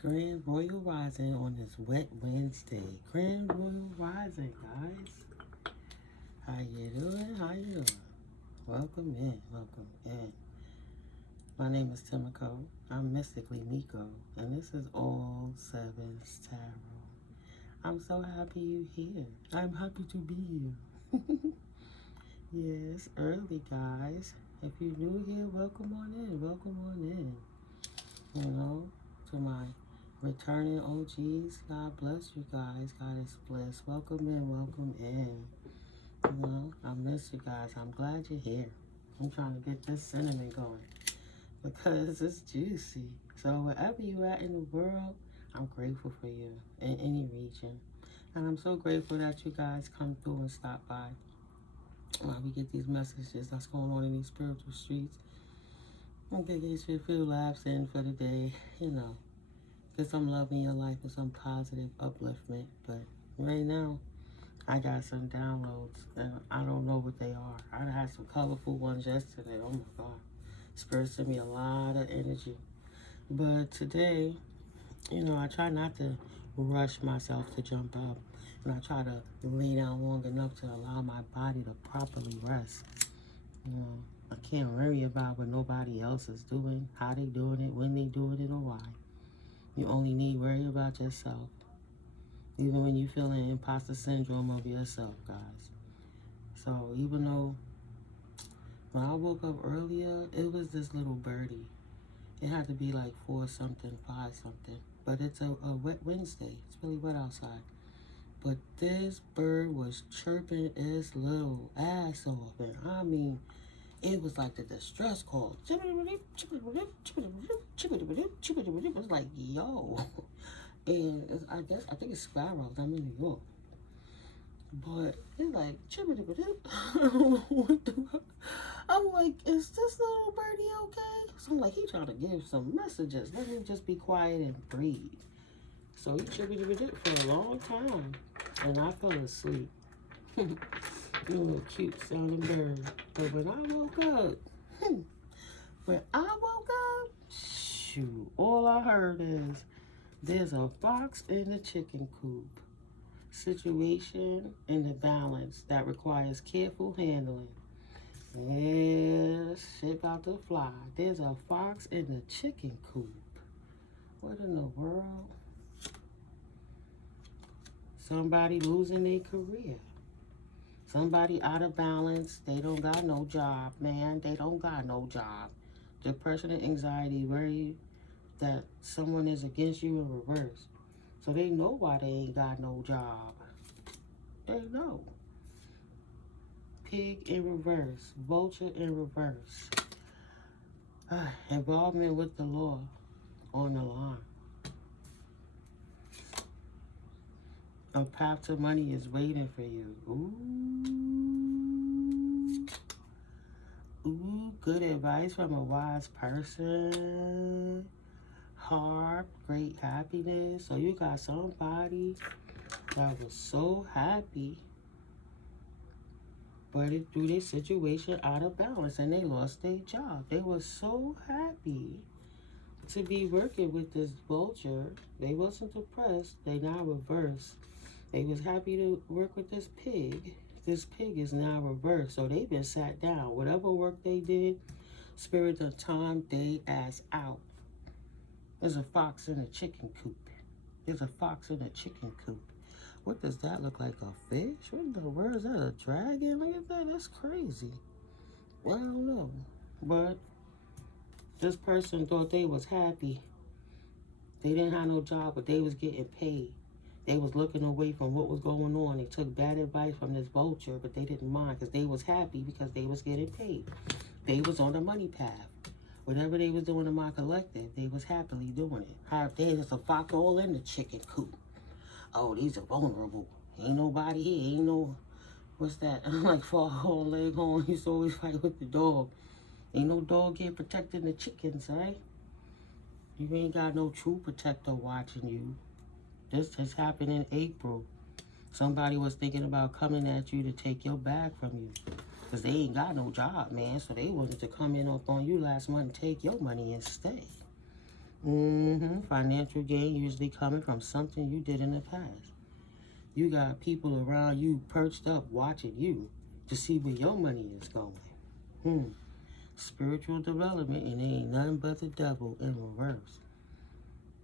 Grand Royal Rising on this wet Wednesday. Grand Royal Rising, guys. How you doing? How you doing? Welcome in. Welcome in. My name is NeuMico. I'm mystically Mico, and this is All Sevens Tarot. I'm so happy you're here. I'm happy to be here. Yeah, it's early, guys. If you're new here, welcome on in. Welcome on in. You know, to my returning OGs, God bless you guys. God is blessed. Welcome in, welcome in. You know, I miss you guys. I'm glad you're here. I'm trying to get this cinnamon going because it's juicy. So wherever you're at in the world, I'm grateful for you in any region. And I'm so grateful that you guys come through and stop by while we get these messages that's going on in these spiritual streets. I think it should feel laughs in for the day, you know. Get some love in your life and some positive upliftment. But right now, I got some downloads and I don't know what they are. I had some colorful ones yesterday. Oh my God. Spirit sent me a lot of energy. But today, you know, I try not to rush myself to jump up. And I try to lay down long enough to allow my body to properly rest. You know, I can't worry about what nobody else is doing, how they doing it, when they doing it, or why. You only need to worry about yourself. Even when you feel an imposter syndrome of yourself, guys. So even though when I woke up earlier, it was this little birdie. It had to be like 4 something, 5 something. But it's a wet Wednesday. It's really wet outside. But this bird was chirping its little ass off. And I mean, it was like the distress call. It was like, yo. And I think it's sparrows. I'm in New York. But it's like, what the fuck? I'm like, is this little birdie okay? So I'm like, he trying to give some messages. Let me just be quiet and breathe. So he chibby-dibby-dip for a long time. And I fell asleep. You little cute sounding bird. But when I woke up, shoot, all I heard is, there's a fox in the chicken coop. Situation in the balance that requires careful handling. Yeah, shit about to fly. There's a fox in the chicken coop. What in the world? Somebody losing their career. Somebody out of balance. They don't got no job, man. They don't got no job. Depression and anxiety, worry that someone is against you in reverse. So they know why they ain't got no job. They know. Pig in reverse. Vulture in reverse. Involvement with the law on the line. A path to money is waiting for you. Ooh, good advice from a wise person. Harp, great happiness. So you got somebody that was so happy, but it threw their situation out of balance and they lost their job. They were so happy to be working with this vulture. They wasn't depressed. They now reversed. They was happy to work with this pig. This pig is now reversed. So they've been sat down. Whatever work they did, spirit of time, they ass out. There's a fox in a chicken coop. There's a fox in a chicken coop. What does that look like? A fish? What the world? Is that a dragon? Look at that. That's crazy. Well, I don't know. But this person thought they was happy. They didn't have no job, but they was getting paid. They was looking away from what was going on. They took bad advice from this vulture, but they didn't mind because they was happy because they was getting paid. They was on the money path. Whatever they was doing in my collective, they was happily doing it. There's a fox all in the chicken coop. Oh, these are vulnerable. Ain't nobody here. Ain't no, what's that? Like Foghorn Leghorn used to always fight with the dog. Ain't no dog here protecting the chickens, right? You ain't got no true protector watching you. This just happened in April. Somebody was thinking about coming at you to take your bag from you. Because they ain't got no job, man. So they wanted to come in up on you last month and take your money and stay. Financial gain usually coming from something you did in the past. You got people around you perched up watching you to see where your money is going. Spiritual development, and it ain't nothing but the devil in reverse.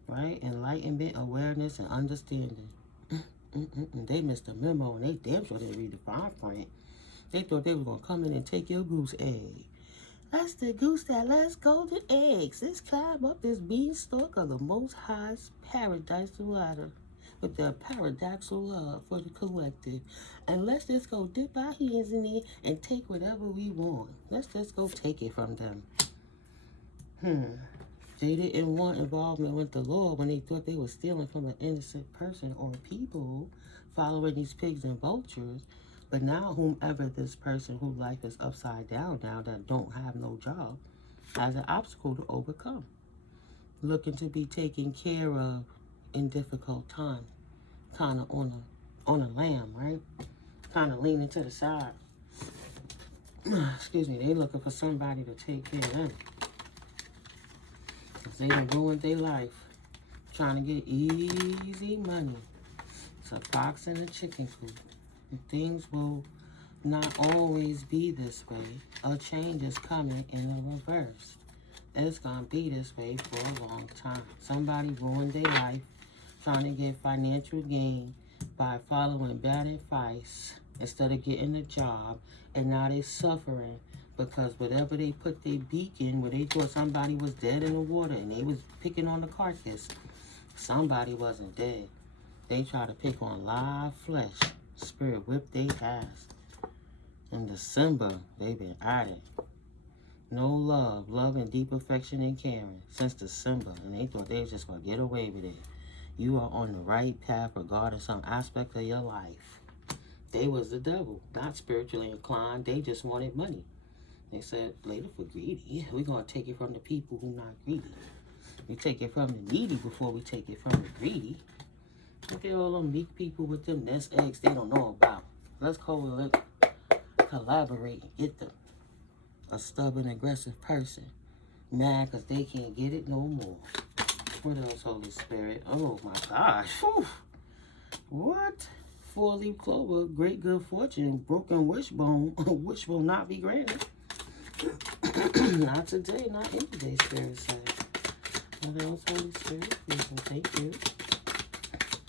Right? Enlightenment, awareness, and understanding. They missed a memo, and they damn sure didn't read the fine print. They thought they were going to come in and take your goose egg. That's the goose that lays golden eggs. Let's climb up this beanstalk of the Most High's paradise ladder with their paradoxal love for the collective. And let's just go dip our hands in it and take whatever we want. Let's just go take it from them. They didn't want involvement with the law when they thought they were stealing from an innocent person or people, following these pigs and vultures. But now whomever this person whose life is upside down now that don't have no job has an obstacle to overcome. Looking to be taken care of in difficult times. Kind of on a lamb, right? Kind of leaning to the side. Excuse me, they looking for somebody to take care of them. Because they done ruined their life trying to get easy money. It's a fox in a chicken coop. Things will not always be this way. A change is coming in the reverse. It's going to be this way for a long time. Somebody ruined their life trying to get financial gain by following bad advice instead of getting a job. And now they're suffering because whatever they put their beak in, where they thought somebody was dead in the water and they was picking on the carcass, somebody wasn't dead. They try to pick on live flesh. Spirit whipped their ass. In December, they been at it. No love and deep affection and caring since December, and they thought they was just gonna get away with it. You are on the right path regarding some aspect of your life. They was the devil, not spiritually inclined. They just wanted money. They said, later for greedy, we're gonna take it from the people who not greedy. We take it from the needy before we take it from the greedy. Look at all them meek people with them nest eggs they don't know about. Let's collaborate and get them. A stubborn, aggressive person. Mad because they can't get it no more. What else, Holy Spirit? Oh my gosh. Whew. What? 4-leaf clover, great good fortune, broken wishbone, which will not be granted. Not today, not in today's Spirit side. What else, Holy Spirit? Please and thank you.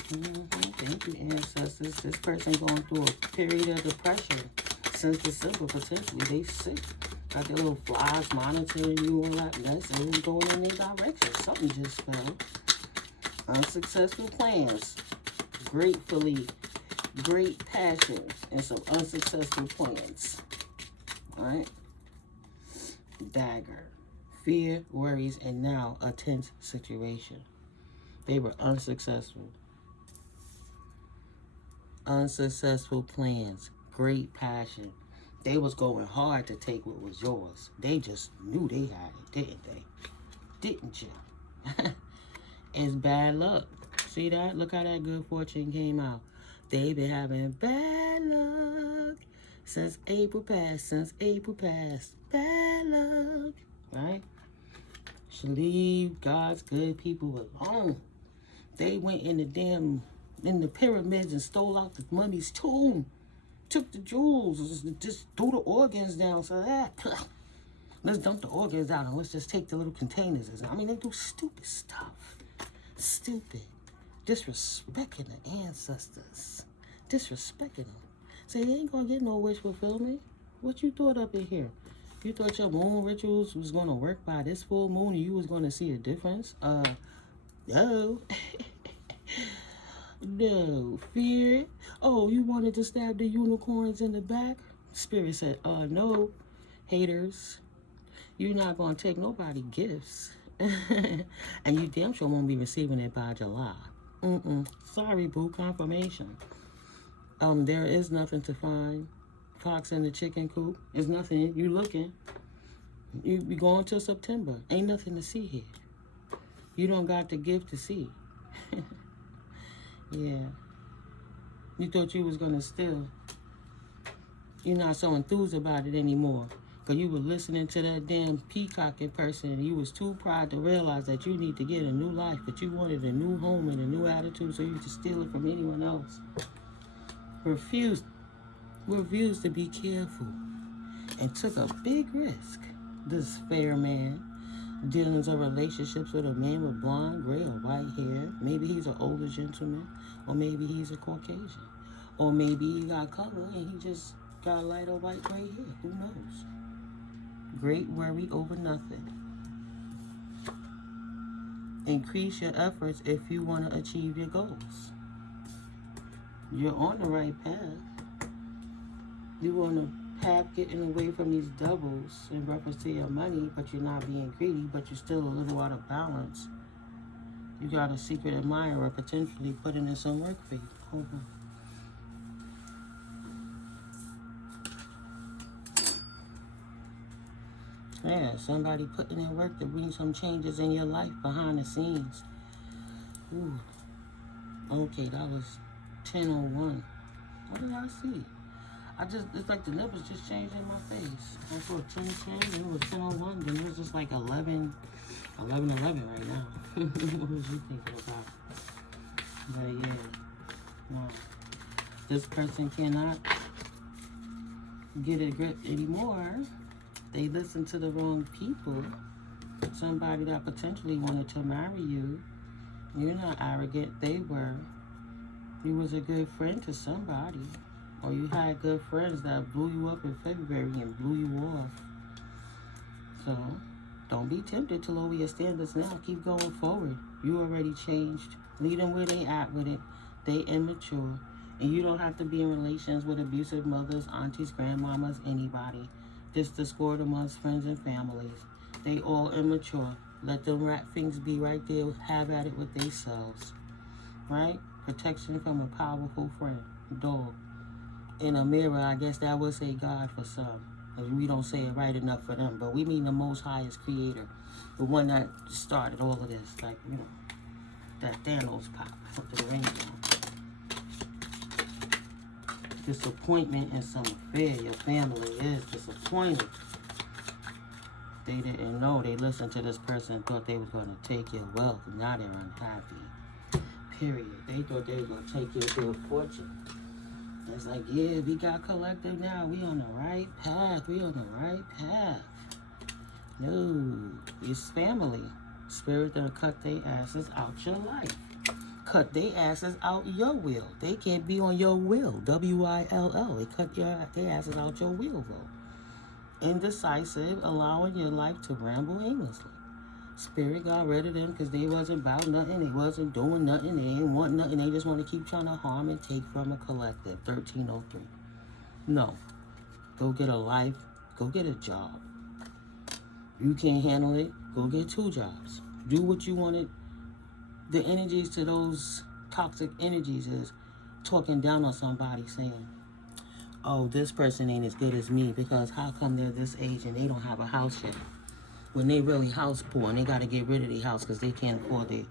Thank you, ancestors. This person going through a period of depression since December. Potentially, they sick. Got their little flies monitoring you and that mess. Everything going in their direction. Something just fell. Unsuccessful plans. Gratefully, great passion and some unsuccessful plans. Alright? Dagger. Fear, worries, and now a tense situation. They were unsuccessful. Unsuccessful plans, great passion. They was going hard to take what was yours. They just knew they had it, didn't they? Didn't you? It's bad luck. See that? Look how that good fortune came out. They been having bad luck since April passed. Bad luck. Right? Should leave God's good people alone. They went in the pyramids and stole out the mummy's tomb. Took the jewels, just threw the organs down. So that, let's dump the organs out and let's just take the little containers. I mean, they do stupid stuff. Stupid. Disrespecting the ancestors. Disrespecting them. Say, you ain't gonna get no wish fulfillment. What you thought up in here? You thought your moon rituals was gonna work by this full moon and you was gonna see a difference? No. No. Fear. Oh, you wanted to stab the unicorns in the back? Spirit said, no. Haters. You're not gonna take nobody gifts. And you damn sure won't be receiving it by July. Sorry, boo. Confirmation. There is nothing to find. Fox in the chicken coop. There's nothing. You looking. You be going till September. Ain't nothing to see here. You don't got the gift to see. Yeah. You thought you was gonna steal. You're not so enthused about it anymore. Because you were listening to that damn peacocking person and you was too proud to realize that you need to get a new life, but you wanted a new home and a new attitude so you could steal it from anyone else. Refused to be careful and took a big risk. This fair man, dealings or relationships with a man with blonde, gray, or white hair. Maybe he's an older gentleman, or maybe he's a Caucasian, or maybe he got color and he just got light or white gray hair. Who knows? Great worry over nothing. Increase your efforts if you want to achieve your goals. You're on the right path. You're on the path getting away from these doubles in reference to your money, but you're not being greedy, but you're still a little out of balance. You got a secret admirer potentially putting in some work for you. Hold on. Yeah, somebody putting in work to bring some changes in your life behind the scenes. Ooh. Okay, that was 10:01. What did I see? It's like the numbers just changed in my face. I saw 10:10, and it was 10:01, then it was just like 11:11 right now. What was you thinking about? But yeah, no. This person cannot get a grip anymore. They listened to the wrong people. Somebody that potentially wanted to marry you. You're not arrogant. They were. You was a good friend to somebody. Or you had good friends that blew you up in February and blew you off. So, don't be tempted to lower your standards now. Keep going forward. You already changed. Leave them where they at with it. They immature. And you don't have to be in relations with abusive mothers, aunties, grandmamas, anybody. Just discord amongst friends and families. They all immature. Let them rat things be right there. Have at it with themselves. Right? Protection from a powerful friend. Dog. In a mirror, I guess that would say God for some. We don't say it right enough for them. But we mean the most highest creator. The one that started all of this. Like, you know, that Thanos pop. Put the ring on. Disappointment in some affair. Your family is disappointed. They didn't know. They listened to this person and thought they was going to take your wealth. Now they're unhappy. Period. They thought they were going to take your good fortune. It's like, yeah, we got collective now. We on the right path. We on the right path. No. It's family. Spirit done cut their asses out your life. Cut their asses out your will. They can't be on your will. W-I-L-L. They cut their asses out your will, though. Indecisive, allowing your life to ramble aimlessly. Spirit got rid of them because they wasn't about nothing. They wasn't doing nothing. They ain't want nothing. They just want to keep trying to harm and take from a collective. 1303. No. Go get a life. Go get a job. You can't handle it. Go get 2 jobs. Do what you wanted. The energies to those toxic energies is talking down on somebody saying, oh, this person ain't as good as me because how come they're this age and they don't have a house yet? When they really house poor and they got to get rid of their house because they can't afford their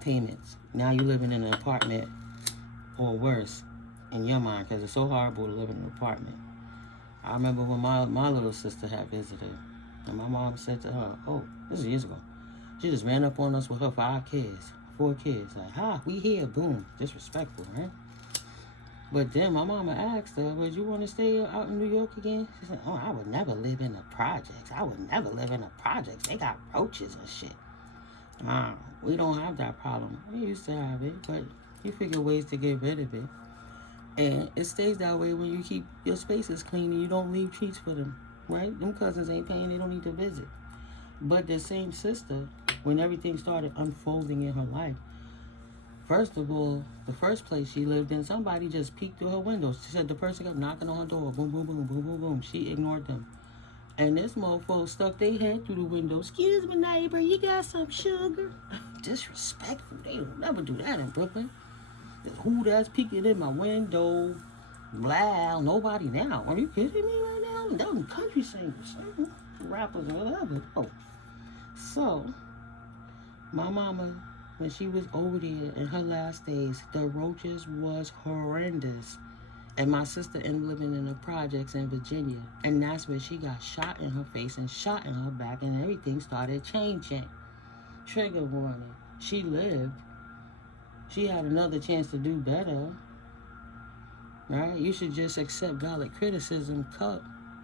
payments. Now you're living in an apartment or worse in your mind because it's so horrible to live in an apartment. I remember when my little sister had visited and my mom said to her, oh, this is years ago. She just ran up on us with her 4 kids. Like, ha, we here, boom. Disrespectful, right? But then my mama asked her, would you want to stay out in New York again? She said, oh, I would never live in the projects. They got roaches and shit. We don't have that problem. We used to have it, but you figure ways to get rid of it. And it stays that way when you keep your spaces clean and you don't leave treats for them, right? Them cousins ain't paying, they don't need to visit. But the same sister, when everything started unfolding in her life, first of all, the first place she lived in, somebody just peeked through her windows. She said the person kept knocking on her door. Boom, boom, boom, boom, boom, boom. She ignored them. And this mofo stuck their head through the window. Excuse me, neighbor, you got some sugar? Disrespectful. They don't never do that in Brooklyn. Who that's peeking in my window? Blah, nobody now. Are you kidding me right now? Them country singers, rappers, or whatever. Oh. So, my mama, when she was over there in her last days, the roaches was horrendous. And my sister ended up living in the projects in Virginia. And that's where she got shot in her face and shot in her back, and everything started changing. Trigger warning. She lived. She had another chance to do better. Right? You should just accept valid criticism. Cup.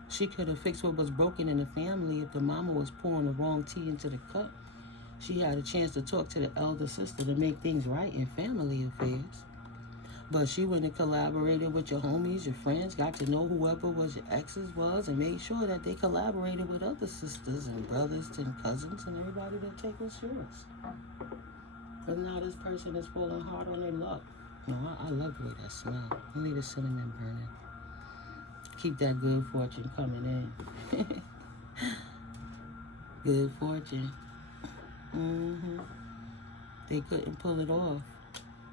She could have fixed what was broken in the family if the mama was pouring the wrong tea into the cup. She had a chance to talk to the elder sister to make things right in family affairs. But she went and collaborated with your homies, your friends, got to know whoever was your exes was, and made sure that they collaborated with other sisters and brothers and cousins and everybody that take what's yours. But now this person is falling hard on their luck. No, I love the way that smells. I need a cinnamon burning. Keep that good fortune coming in. Good fortune. They couldn't pull it off.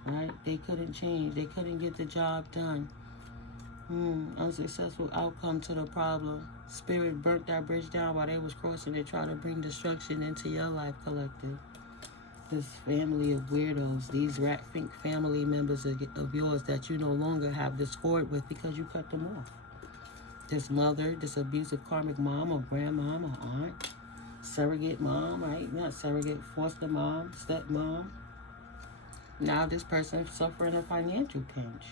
Right? They couldn't change. They couldn't get the job done. Unsuccessful outcome to the problem. Spirit burnt that bridge down while they was crossing it, trying to bring destruction into your life, collective. This family of weirdos, these rat fink family members of yours that you no longer have discord with because you cut them off. This mother, this abusive karmic mom or grandmom or aunt, surrogate mom, right? Not surrogate, foster mom, stepmom. Now this person is suffering a financial pinch,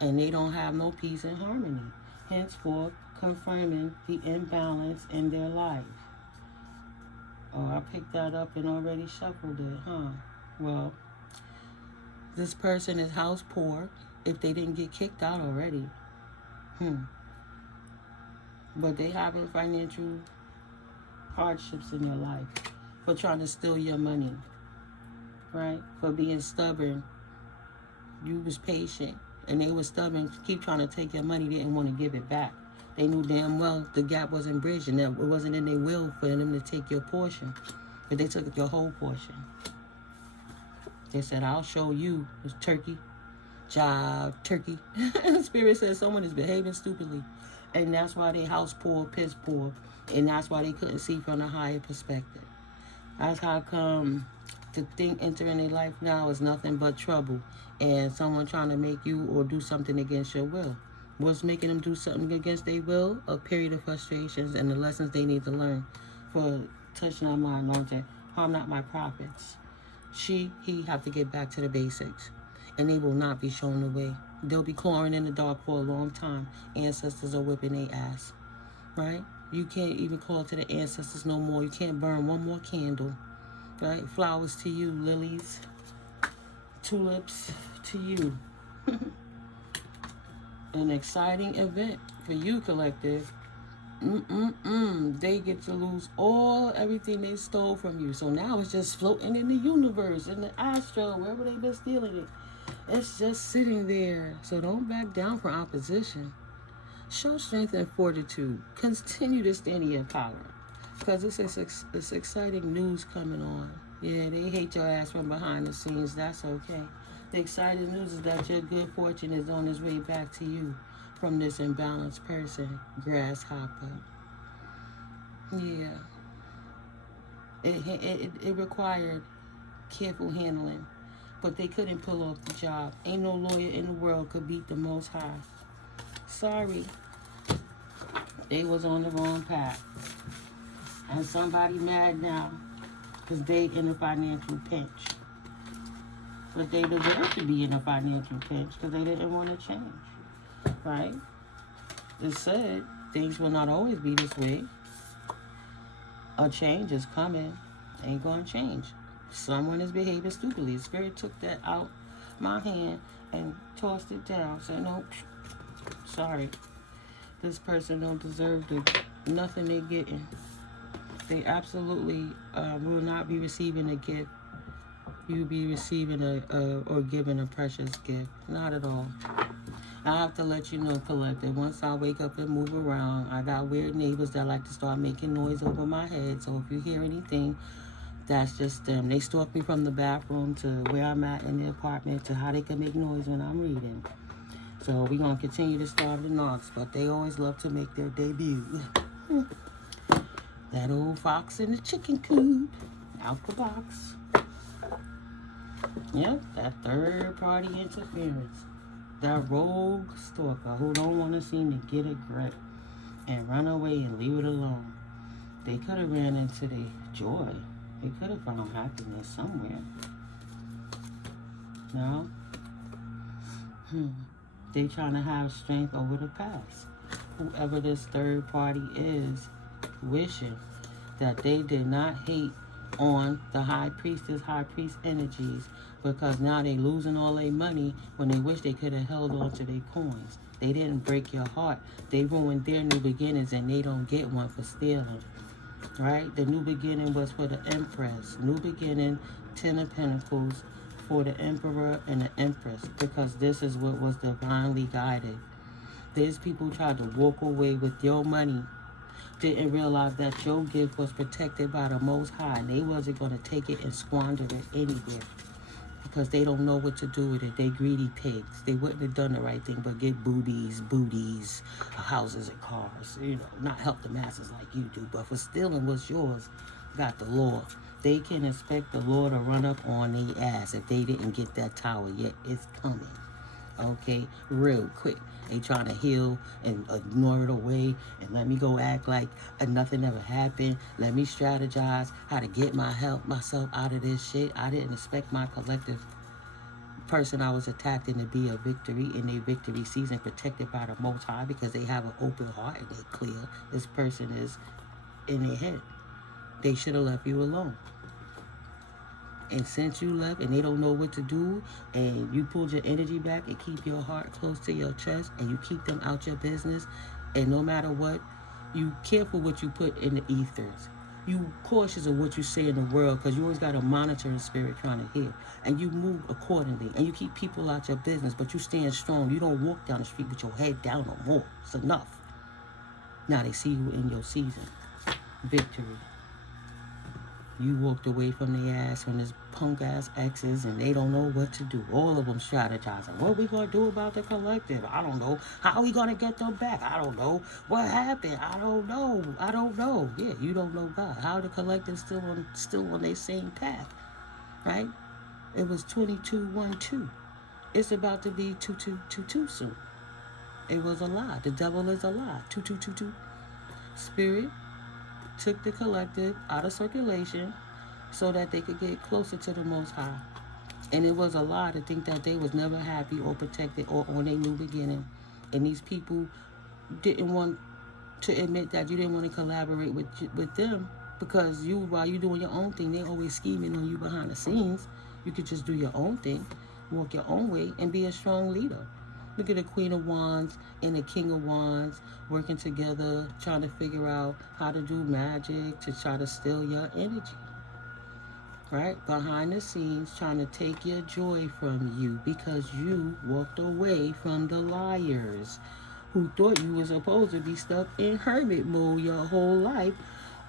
and they don't have no peace and harmony, henceforth confirming the imbalance in their life. Oh, I picked that up and already shuffled it, huh? Well, this person is house poor if they didn't get kicked out already. But they having financial hardships in their life for trying to steal your money. Right? For being stubborn. You was patient, and they were stubborn, keep trying to take your money, didn't want to give it back. They knew damn well the gap wasn't bridged, and that it wasn't in their will for them to take your portion. But they took your whole portion. They said, I'll show you, it's turkey, job, turkey. Spirit says someone is behaving stupidly. And that's why they house poor, piss poor. And that's why they couldn't see from a higher perspective. That's how come to think entering their life now is nothing but trouble, and someone trying to make you or do something against your will. What's making them do something against their will? A period of frustrations and the lessons they need to learn. For touch not my anointed, harm not my prophets. He have to get back to the basics, and they will not be shown the way. They'll be clawing in the dark for a long time. Ancestors are whipping their ass, right? You can't even call to the ancestors no more. You can't burn one more candle. Right? Flowers to you, lilies. Tulips to you. An exciting event for you, collective. They get to lose everything they stole from you. So now it's just floating in the universe, in the astral, wherever they've been stealing it. It's just sitting there. So don't back down from opposition. Show strength and fortitude. Continue to stand in your power. Because it's exciting news coming on. Yeah, they hate your ass from behind the scenes. That's okay. The exciting news is that your good fortune is on its way back to you from this imbalanced person, grasshopper. Yeah. It required careful handling, but they couldn't pull off the job. Ain't no lawyer in the world could beat the Most High. Sorry. They was on the wrong path. And somebody mad now because they in a financial pinch. But they deserve to be in a financial pinch because they didn't want to change. Right? It said things will not always be this way. A change is coming. Ain't going to change. Someone is behaving stupidly. The Spirit took that out my hand and tossed it down. Said, no, sorry. This person don't deserve nothing they're getting. They absolutely will not be receiving a gift. You'll be receiving or giving a precious gift. Not at all. I have to let you know, collective, once I wake up and move around, I got weird neighbors that like to start making noise over my head. So if you hear anything, that's just them. They stalk me from the bathroom to where I'm at in the apartment to how they can make noise when I'm reading. So we're going to continue to starve the knocks, but they always love to make their debut. That old fox in the chicken coop, out the box. Yep, that third party interference. that rogue stalker who don't want to seem to get a grip and run away and leave it alone. They could have ran into their joy. They could have found happiness somewhere. No? They trying to have strength over the past. Whoever this third party is, wishing that they did not hate on the high priest energies, because now they losing all their money when they wish they could have held on to their coins. They didn't break your heart. They ruined their new beginnings and they don't get one for stealing. Right? The new beginning was for the Empress. New beginning, 10 of Pentacles for the Emperor and the Empress, because this is what was divinely guided. These people tried to walk away with your money, didn't realize that your gift was protected by the Most High, and they wasn't going to take it and squander it anywhere, because they don't know what to do with it. They greedy pigs. They wouldn't have done the right thing but get booties, houses and cars, not help the masses like you do. But for stealing what's yours, got the law. They can expect the law to run up on their ass if they didn't get that tower yet. It's coming. Okay, real quick. They trying to heal and ignore it away and let me go act like nothing ever happened. Let me strategize how to get myself out of this shit. I didn't expect my collective person I was attacking to be a victory in their victory season, protected by the Most High, because they have an open heart and they clear. This person is in their head. They should have left you alone. And since you left and they don't know what to do, and you pulled your energy back and keep your heart close to your chest, and you keep them out your business, and no matter what, you careful what you put in the ethers. You cautious of what you say in the world, because you always got a monitoring spirit trying to hear. And you move accordingly, and you keep people out your business, but you stand strong. You don't walk down the street with your head down no more. It's enough. Now they see you in your season. Victory. You walked away from their ass, from this punk-ass exes, and they don't know what to do. All of them strategizing. What we going to do about the collective? I don't know. How we going to get them back? I don't know. What happened? I don't know. I don't know. Yeah, you don't know God. How the collective still on their same path, right? It was 2212. It's about to be 2222 soon. It was a lie. The devil is a lie. 2222. Spirit took the collective out of circulation so that they could get closer to the Most High. And it was a lie to think that they was never happy or protected or on a new beginning. And these people didn't want to admit that you didn't want to collaborate with them, because while you doing your own thing, they always scheming on you behind the scenes. You could just do your own thing, walk your own way, and be a strong leader. Look at the Queen of Wands and the King of Wands working together, trying to figure out how to do magic to try to steal your energy. Right? Behind the scenes, trying to take your joy from you, because you walked away from the liars who thought you were supposed to be stuck in hermit mode your whole life,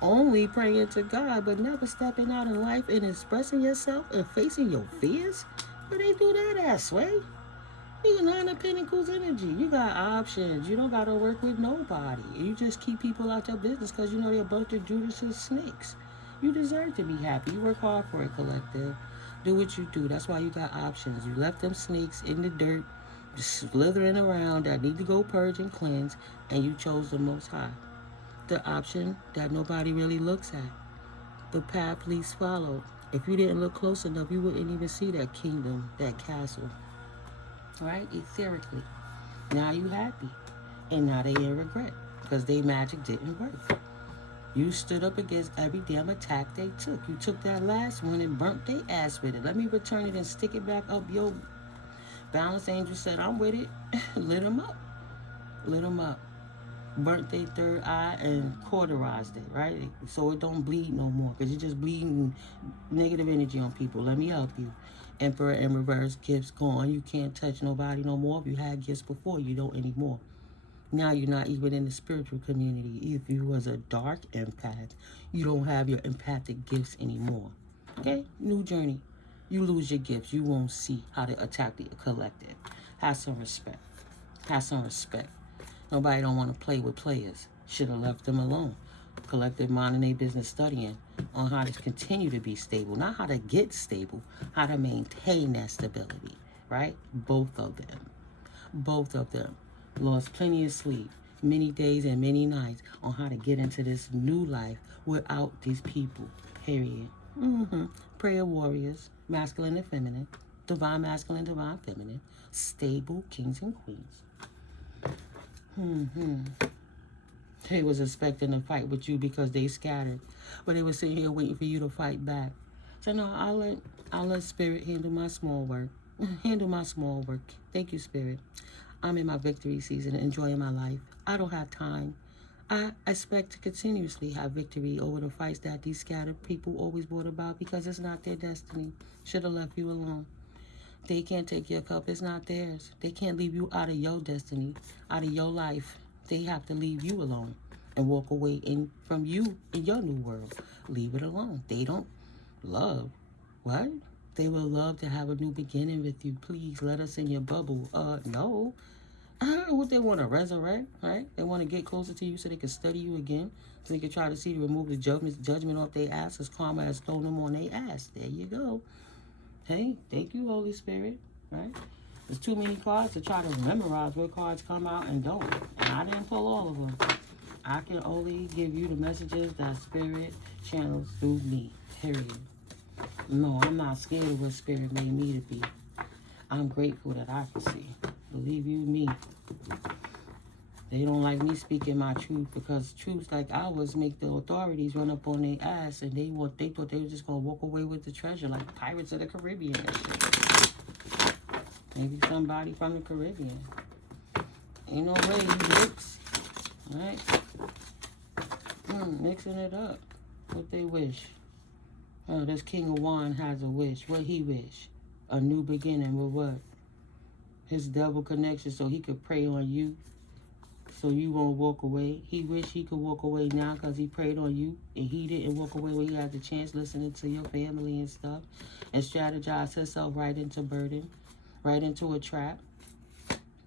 only praying to God, but never stepping out in life and expressing yourself and facing your fears. Where they do that at, Sway? You 9 of Pentacles energy. You got options. You don't got to work with nobody. You just keep people out your business because you know they're a bunch of Judas's snakes. You deserve to be happy. You work hard for it, collective. Do what you do. That's why you got options. You left them snakes in the dirt, just slithering around that need to go purge and cleanse, and you chose the Most High. The option that nobody really looks at. The path least followed. If you didn't look close enough, you wouldn't even see that kingdom, that castle. Right? Etherically. Now you happy. And now they in regret, because their magic didn't work. You stood up against every damn attack they took. You took that last one and burnt their ass with it. Let me return it and stick it back up. Yo, balance angel said, I'm with it. Lit them up. Lit them up. Burnt their third eye and cauterized it, right? So it don't bleed no more, because you're just bleeding negative energy on people. Let me help you. Emperor in reverse, gifts gone. You can't touch nobody no more. If you had gifts before, you don't anymore. Now you're not even in the spiritual community. If you was a dark empath, you don't have your empathic gifts anymore. Okay? New journey. You lose your gifts. You won't see how to attack the collective. Have some respect. Have some respect. Nobody don't want to play with players. Should have left them alone. Collective minding their business, studying on how to continue to be stable. Not how to get stable. How to maintain that stability. Right? Both of them. Both of them lost plenty of sleep, many days and many nights on how to get into this new life without these people. Period. Prayer warriors, masculine and feminine, divine masculine, divine feminine, stable kings and queens. They was expecting to fight with you because they scattered, but they were sitting here waiting for you to fight back. So no, I'll let spirit handle my small work. Handle my small work. Thank you, spirit. I'm in my victory season, enjoying my life. I don't have time. I expect to continuously have victory over the fights that these scattered people always brought about because it's not their destiny. Should have left you alone. They can't take your cup. It's not theirs. They can't leave you out of your destiny, out of your life. They have to leave you alone and walk away from you in your new world. Leave it alone. They don't love. What? They will love to have a new beginning with you. Please let us in your bubble. No. What they want to resurrect, right? They want to get closer to you so they can study you again, so they can try to see to remove the judgment off their ass as karma has thrown them on their ass. There you go. Hey, thank you, Holy Spirit, right? There's too many cards to try to memorize what cards come out and don't. And I didn't pull all of them. I can only give you the messages that Spirit channels through me, period. No, I'm not scared of what Spirit made me to be. I'm grateful that I can see. Believe you me. They don't like me speaking my truth because truths like ours make the authorities run up on their ass, and they thought they were just going to walk away with the treasure like Pirates of the Caribbean and shit. Maybe somebody from the Caribbean. Ain't no way he mix. Right? Mixing it up. What they wish. Oh, this King of Wine has a wish. What he wish? A new beginning with what? His double connection so he could pray on you so you won't walk away. He wish he could walk away now because he prayed on you and he didn't walk away when he had the chance listening to your family and stuff and strategized himself right into burden, right into a trap.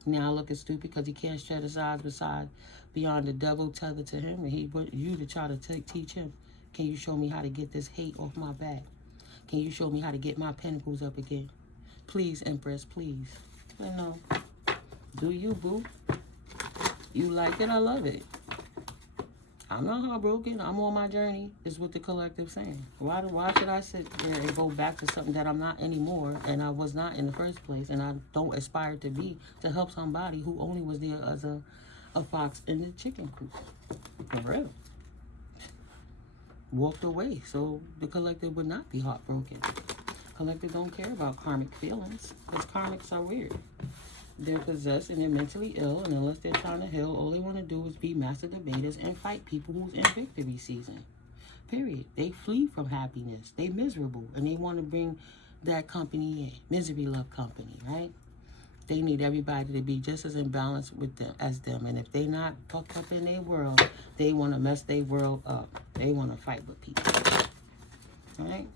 Now looking stupid because he can't strategize beyond the devil tethered to him and he want you to try to teach him. Can you show me how to get this hate off my back? Can you show me how to get my pentacles up again? Please, Empress, please. I know. Do you, boo? You like it? I love it. I'm not heartbroken. I'm on my journey, is what the collective saying. Why should I sit there and go back to something that I'm not anymore and I was not in the first place and I don't aspire to be to help somebody who only was there as a fox in the chicken coop? For real. Walked away so the collective would not be heartbroken. Collective don't care about karmic feelings because karmics are weird. They're possessed and they're mentally ill, and unless they're trying to heal, all they want to do is be master debaters and fight people who's in victory season. Period. They flee from happiness. They miserable, and they want to bring that company in. Misery love company, right? They need everybody to be just as imbalanced with them as them, and if they not fucked up in their world, they want to mess their world up. They want to fight with people, right?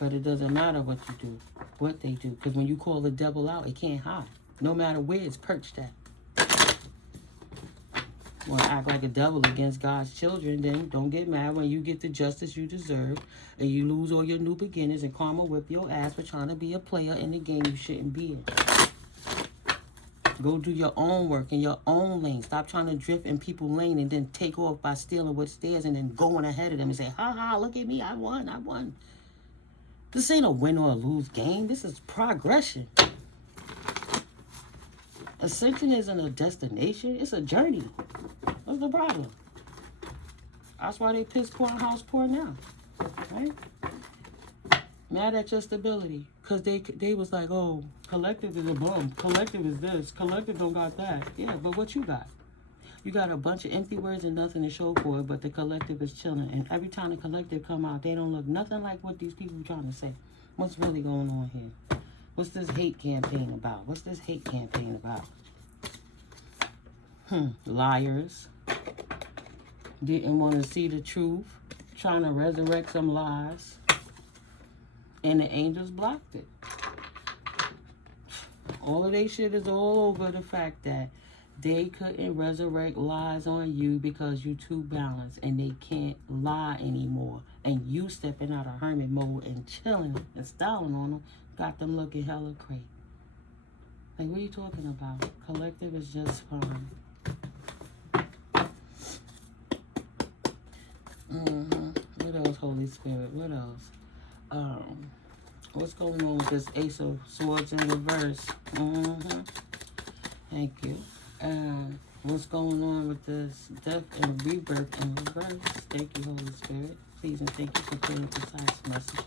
But it doesn't matter what you do, what they do. Because when you call the devil out, it can't hide. No matter where it's perched at. Want to act like a devil against God's children, then don't get mad when you get the justice you deserve and you lose all your new beginnings and karma whip your ass for trying to be a player in the game you shouldn't be in. Go do your own work in your own lane. Stop trying to drift in people's lane and then take off by stealing what's theirs and then going ahead of them and say, ha ha, look at me, I won. This ain't a win or a lose game. This is progression. Ascension isn't a destination. It's a journey. What's the problem? That's why they piss poor and house poor now. Right? Mad at your stability. Because they was like, oh, collective is a bum. Collective is this. Collective don't got that. Yeah, but what you got? You got a bunch of empty words and nothing to show for it, but the collective is chilling. And every time the collective come out, they don't look nothing like what these people are trying to say. What's really going on here? What's this hate campaign about? What's this hate campaign about? Liars. Didn't want to see the truth. Trying to resurrect some lies. And the angels blocked it. All of their shit is all over the fact that they couldn't resurrect lies on you because you too balanced and they can't lie anymore. And you stepping out of hermit mode and chilling and styling on them got them looking hella crazy. Like, what are you talking about? Collective is just fine. What else, Holy Spirit? What else? What's going on with this Ace of Swords in reverse? Thank you. And what's going on with this Death and Rebirth in reverse? Thank you, Holy Spirit. Please and thank you for clear precise messages.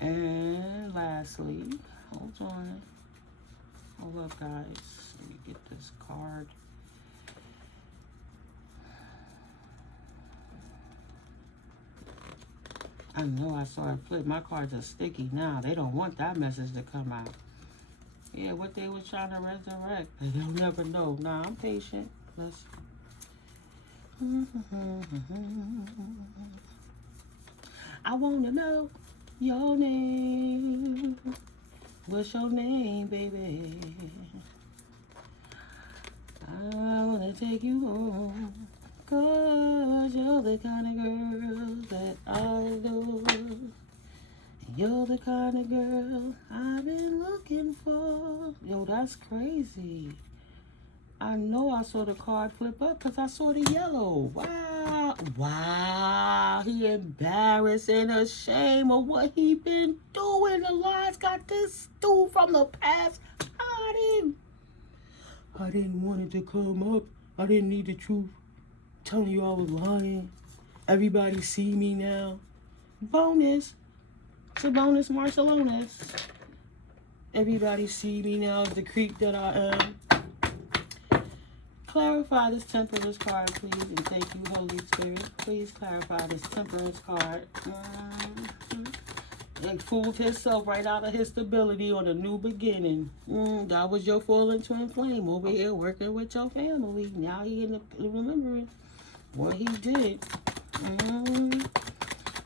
And lastly, hold on. Hold up, guys. Let me get this card. I know I saw it flip. My cards are sticky now. They don't want that message to come out. Yeah, what they was trying to resurrect. They'll never know. Nah, I'm patient. Let's... I want to know your name. What's your name, baby? I want to take you home. 'Cause you're the kind of girl that I adore. You're the kind of girl I've been looking for. Yo, that's crazy. I know I saw the card flip up because I saw the yellow. Wow. Wow. He embarrassed and ashamed of what he been doing. The lies got this dude from the past. I didn't want it to come up. I didn't need the truth. Telling you I was lying. Everybody see me now. Bonus. It's a bonus, Marcelonus. Everybody see me now as the creep that I am. Clarify this temperance card, please. And thank you, Holy Spirit. Please clarify this temperance card. He fooled himself right out of his stability on a new beginning. That was your fallen twin flame over here working with your family. Now he in the remembering what he did.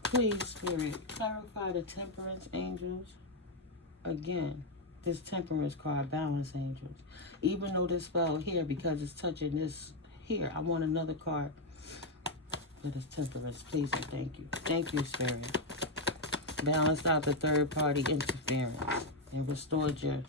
Please, Spirit, clarify the temperance angels. Again, this temperance card, balance angels. Even though this fell here because it's touching this here, I want another card for this temperance. Please and thank you. Thank you, Spirit. Balanced out the third party interference and restored your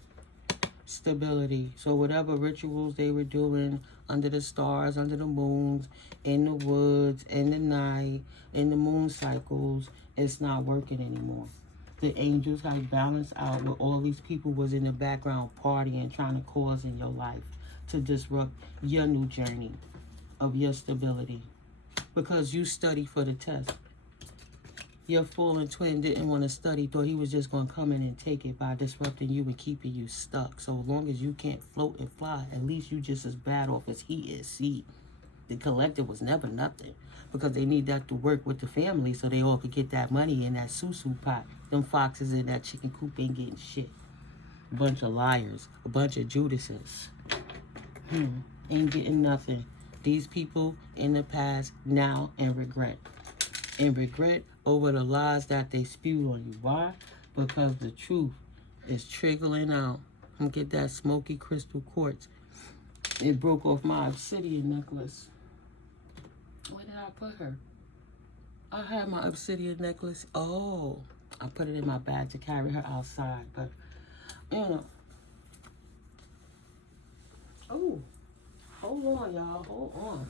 stability. So whatever rituals they were doing under the stars, under the moons, in the woods, in the night, in the moon cycles, it's not working anymore. The angels have balanced out what all these people was in the background partying, trying to cause in your life to disrupt your new journey of your stability. Because you study for the test. Your fallen twin didn't want to study, thought he was just going to come in and take it by disrupting you and keeping you stuck. So long as you can't float and fly, at least you just as bad off as he is. See, the collective was never nothing because they need that to work with the family so they all could get that money in that susu pot. Them foxes in that chicken coop ain't getting shit. A bunch of liars, a bunch of Judases. Ain't getting nothing. These people in the past now in regret. And regret over the lies that they spewed on you. Why? Because the truth is trickling out. And get that smoky crystal quartz. It broke off my obsidian necklace. Where did I put her? I had my obsidian necklace. Oh, I put it in my bag to carry her outside. But, you know. Oh, hold on, y'all. Hold on.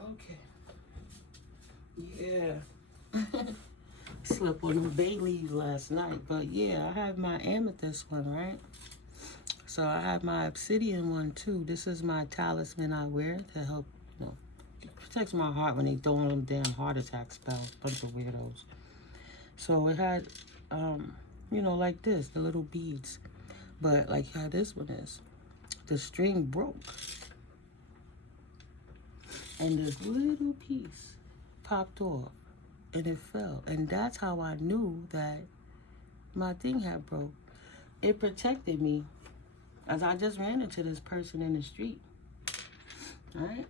Okay. Yeah. Slept on the bay leaves last night. But yeah, I have my amethyst one, right? So I have my obsidian one too. This is my talisman I wear to help, you know, it protects my heart when they throwing them damn heart attack spells. Bunch of weirdos. So it had, you know, like this, the little beads. But like how this one is, the string broke. And this little piece popped off and it fell. And that's how I knew that my thing had broke. It protected me as I just ran into this person in the street. All right?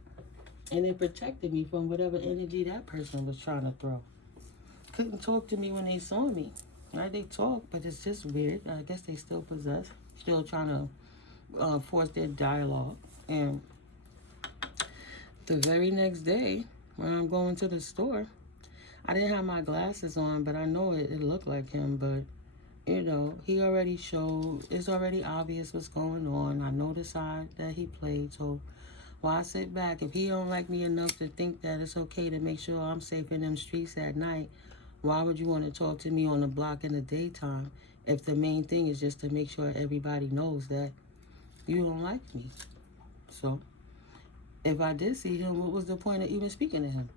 And it protected me from whatever energy that person was trying to throw. Couldn't talk to me when they saw me. Right? They talk, but it's just weird. I guess they still possess. Still trying to force their dialogue. And the very next day, when I'm going to the store. I didn't have my glasses on, but I know it looked like him. But, you know, he already showed, it's already obvious what's going on. I know the side that he played, so why sit back? If he don't like me enough to think that it's okay to make sure I'm safe in them streets at night, why would you want to talk to me on the block in the daytime if the main thing is just to make sure everybody knows that you don't like me? So, if I did see him, what was the point of even speaking to him?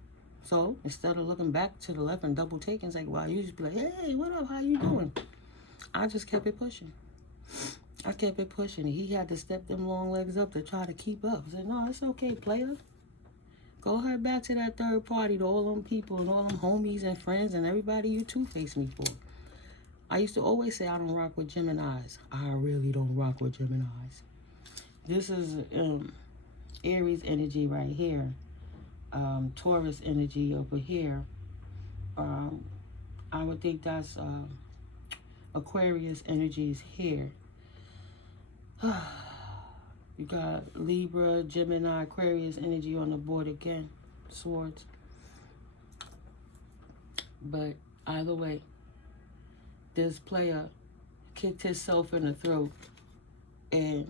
So, instead of looking back to the left and double taking, it's like, wow, you just be like, hey, what up, how you doing? I just kept it pushing. I kept it pushing. He had to step them long legs up to try to keep up. I said, no, it's okay, player. Go head back to that third party, to all them people and all them homies and friends and everybody you two-face me for. I used to always say I don't rock with Geminis. I really don't rock with Geminis. This is Aries energy right here. Taurus energy over here. I would think that's Aquarius energies here. You got Libra, Gemini, Aquarius energy on the board again. Swords. But either way, this player kicked himself in the throat and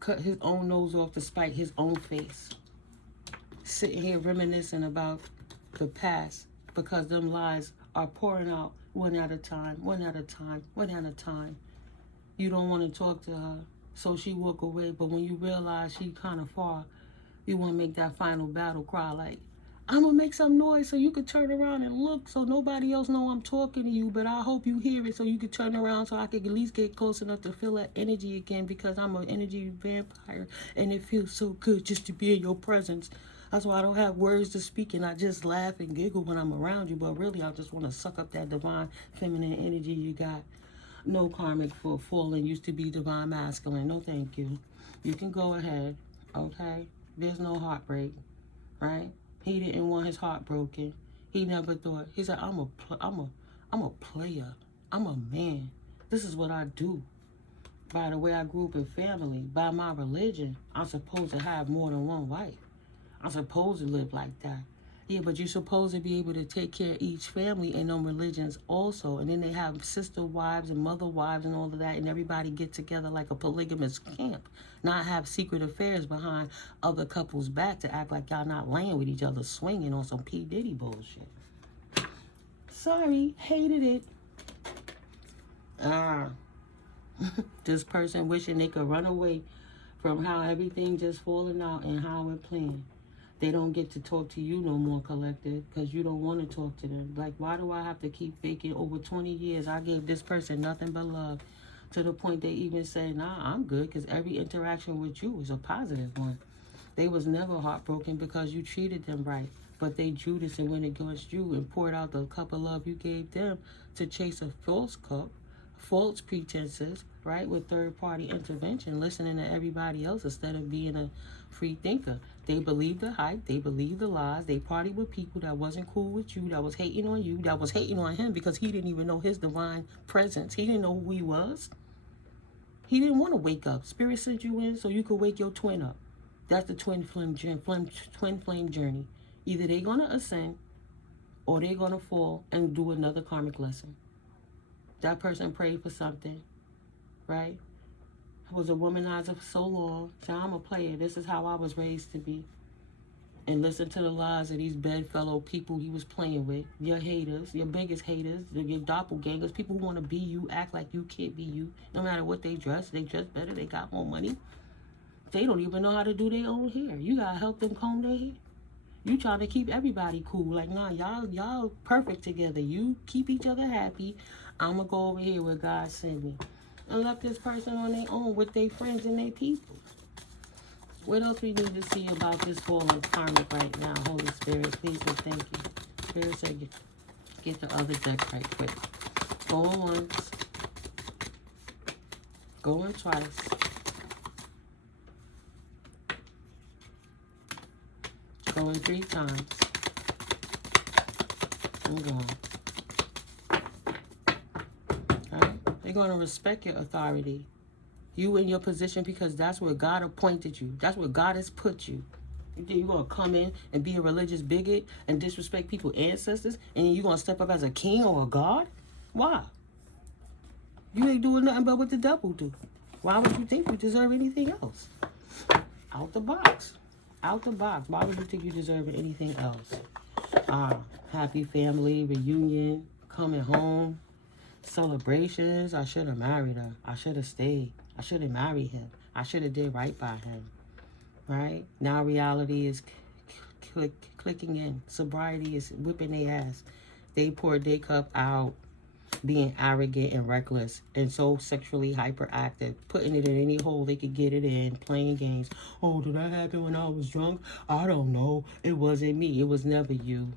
cut his own nose off to spite his own face. Sitting here reminiscing about the past because them lies are pouring out one at a time, one at a time, one at a time. You don't want to talk to her, so she walk away. But when you realize she kind of far, you want to make that final battle cry like, I'm going to make some noise so you could turn around and look so nobody else know I'm talking to you, but I hope you hear it so you could turn around so I could at least get close enough to feel that energy again because I'm an energy vampire and it feels so good just to be in your presence. That's why I don't have words to speak and I just laugh and giggle when I'm around you, but really I just want to suck up that divine feminine energy you got. No karmic for falling used to be divine masculine. No thank you. You can go ahead, okay? There's no heartbreak, right? He didn't want his heart broken. He never thought. He said, I'm a player. I'm a man. This is what I do. By the way I grew up in family, by my religion, I'm supposed to have more than one wife. I'm supposed to live like that. Yeah, but you're supposed to be able to take care of each family in them religions also. And then they have sister wives and mother wives and all of that. And everybody get together like a polygamous camp. Not have secret affairs behind other couples' back to act like y'all not laying with each other, swinging on some P. Diddy bullshit. Sorry, hated it. This person wishing they could run away from how everything just falling out and how it planned. They don't get to talk to you no more, collective, because you don't want to talk to them. Like, why do I have to keep faking? Over 20 years, I gave this person nothing but love to the point they even said, nah, I'm good, because every interaction with you was a positive one. They was never heartbroken because you treated them right, but they Judas and went against you and poured out the cup of love you gave them to chase a false cup, false pretenses, right, with third-party intervention, listening to everybody else instead of being a free thinker. They believed the hype, they believed the lies, they partied with people that wasn't cool with you, that was hating on you, that was hating on him because he didn't even know his divine presence. He didn't know who he was. He didn't want to wake up. Spirit sent you in so you could wake your twin up. That's the twin flame journey. Either they're going to ascend or they're going to fall and do another karmic lesson. That person prayed for something, right? I was a womanizer for so long. So I'm a player. This is how I was raised to be. And listen to the lies of these bedfellow people he was playing with. Your haters, your biggest haters, your doppelgangers, people who want to be you, act like you can't be you. No matter what they dress better, they got more money. They don't even know how to do their own hair. You got to help them comb their hair. You trying to keep everybody cool. Like, nah, y'all perfect together. You keep each other happy. I'm going to go over here where God sent me. And left this person on their own with their friends and their people. What else we need to see about this fallen karmic right now? Holy Spirit, please and thank you. Spirit said, get the other deck right quick. Going once. Going twice. Going 3 times. I'm going. They're going to respect your authority. You in your position because that's where God appointed you. That's where God has put you. You gonna come in and be a religious bigot and disrespect people's ancestors, and you gonna step up as a king or a god? Why? You ain't doing nothing but what the devil do. Why would you think you deserve anything else? Out the box. Out the box. Why would you think you deserve anything else? Happy family reunion, coming home, celebrations. I should have married her. I should have stayed. I should have married him. I should have did right by him. Right? Now reality is clicking in. Sobriety is whipping their ass. They poured their cup out, being arrogant and reckless and so sexually hyperactive, putting it in any hole they could get it in, playing games. Oh, did that happen when I was drunk? I don't know. It wasn't me. It was never you.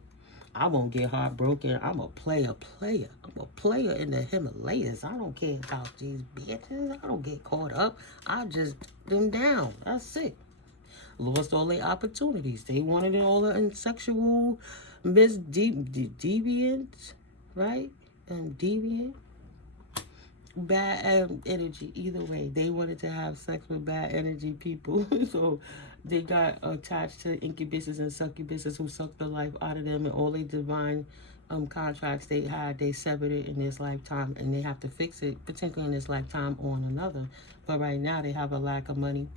I won't get heartbroken. I'm a player. I'm a player in the Himalayas. I don't care about these bitches. I don't get caught up. I just them down. That's it. Lost all their opportunities. They wanted it all in sexual deviant, right? Deviant, bad energy. Either way, they wanted to have sex with bad energy people. So they got attached to incubuses and succubuses who sucked the life out of them, and all their divine contracts they had, they severed it in this lifetime, and they have to fix it potentially in this lifetime or in another. But right now they have a lack of money.